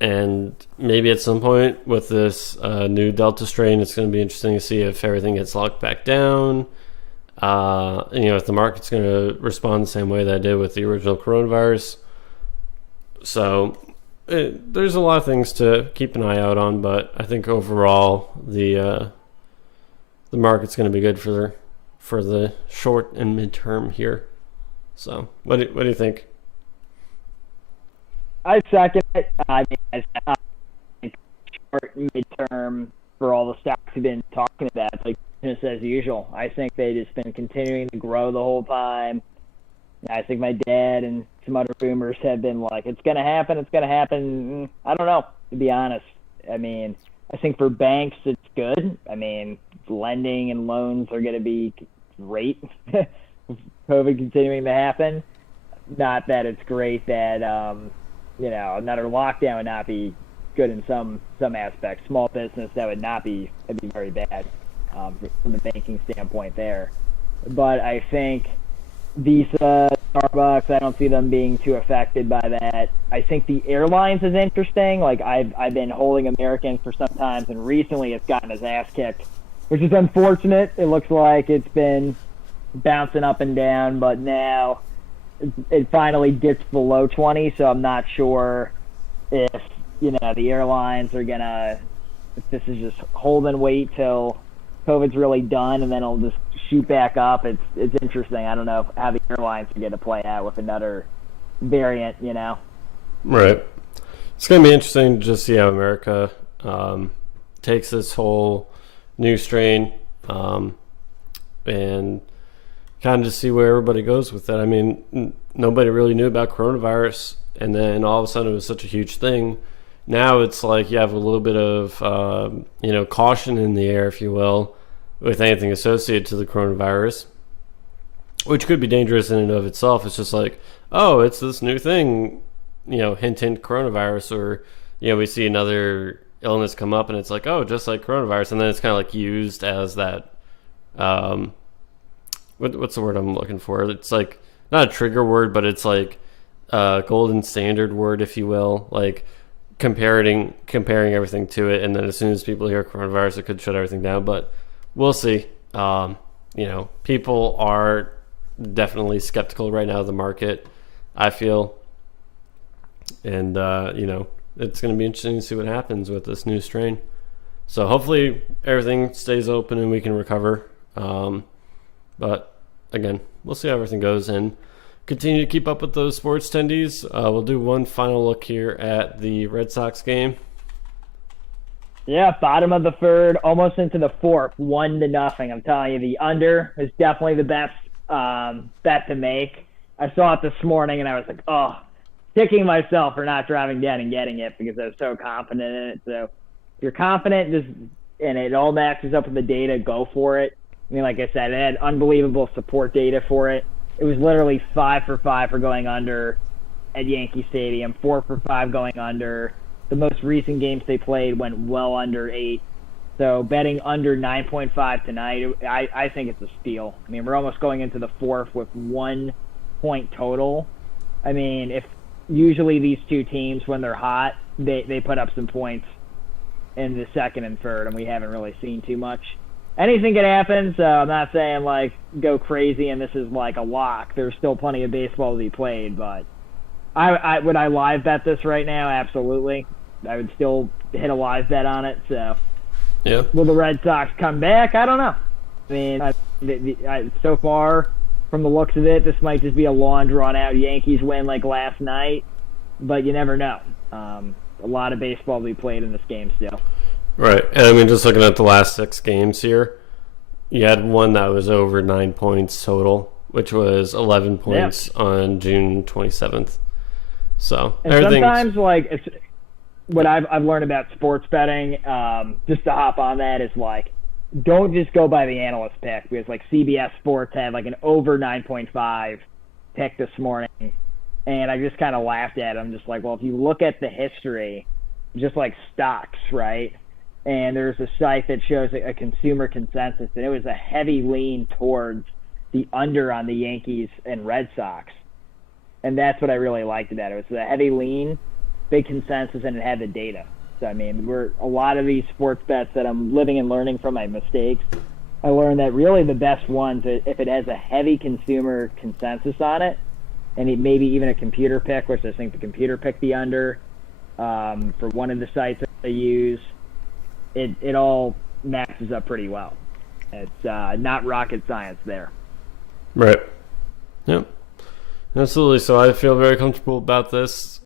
And maybe at some point with this new Delta strain, it's going to be interesting to see if everything gets locked back down. If the market's going to respond the same way that it did with the original coronavirus. So there's a lot of things to keep an eye out on, but I think overall the market's going to be good for the short and midterm here. So what do you think? I second it. I think short, midterm, for all the stocks we've been talking about, it's like business as usual. I think they've just been continuing to grow the whole time. I think my dad and some other boomers have been like, it's going to happen, it's going to happen. I don't know, to be honest. I mean, I think for banks, it's good. I mean, lending and loans are going to be great. COVID continuing to happen. Not that it's great that, another lockdown would not be good in some aspects. Small business, that'd be very bad from the banking standpoint there. But I think Visa, Starbucks. I don't see them being too affected by that. I think the airlines is interesting. Like I've been holding American for some time, and recently it's gotten his ass kicked, which is unfortunate. It looks like it's been bouncing up and down, but now it finally dips below 20. So I'm not sure if the airlines are gonna, if this is just hold and wait till COVID's really done, and then it'll just shoot back up. It's interesting. I don't know how the airlines are going to play out with another variant. Right. It's going to be interesting to just see how America takes this whole new strain and kind of just see where everybody goes with it. I mean, nobody really knew about coronavirus, and then all of a sudden it was such a huge thing. Now it's like you have a little bit of caution in the air, if you will, with anything associated to the coronavirus, which could be dangerous in and of itself. It's just like, oh, it's this new thing, hint, hint, coronavirus, or, we see another illness come up and it's like, oh, just like coronavirus. And then it's kind of like used as that, what's the word I'm looking for? It's like not a trigger word, but it's like a golden standard word, if you will, like comparing everything to it. And then as soon as people hear coronavirus, it could shut everything down, but we'll see. People are definitely skeptical right now of the market, I feel. And, it's going to be interesting to see what happens with this new strain. So hopefully everything stays open and we can recover. But again, we'll see how everything goes and continue to keep up with those sports tendies. We'll do one final look here at the Red Sox game. Yeah, bottom of the third, almost into the fourth, 1-0. I'm telling you, the under is definitely the best bet to make. I saw it this morning, and I was like, kicking myself for not driving down and getting it because I was so confident in it. So if you're confident, and it all matches up with the data, go for it. I mean, like I said, it had unbelievable support data for it. It was literally 5 for 5 for going under at Yankee Stadium, 4 for 5 going under. The most recent games they played went well under 8. So betting under 9.5 tonight, I think it's a steal. I mean, we're almost going into the fourth with 1 point total. I mean, if usually these two teams, when they're hot, they put up some points in the second and third, and we haven't really seen too much. Anything can happen, so I'm not saying, like, go crazy and this is like a lock. There's still plenty of baseball to be played, but would I live bet this right now? Absolutely. I would still hit a live bet on it. So, yeah. Will the Red Sox come back? I don't know. I mean, so far, from the looks of it, this might just be a long, drawn-out Yankees win like last night, but you never know. A lot of baseball to be played in this game still. Right. And I mean, just looking at the last 6 games here, you had one that was over 9 points total, which was 11 points on June 27th. So, and sometimes, like, it's what I've learned about sports betting, just to hop on that, is like, don't just go by the analyst pick, because like CBS Sports had like an over 9.5 pick this morning, and I just kind of laughed at it. I'm just like, well, if you look at the history, just like stocks, right? And there's a site that shows a consumer consensus, and it was a heavy lean towards the under on the Yankees and Red Sox. And that's what I really liked about it. It was a heavy lean, big consensus, and it had the data. So, I mean, a lot of these sports bets that I'm living and learning from my mistakes, I learned that really the best ones, if it has a heavy consumer consensus on it, and maybe even a computer pick, which I think the computer picked the under for one of the sites that I use, it all matches up pretty well. It's not rocket science there. Right. Yep. Absolutely. So I feel very comfortable about this.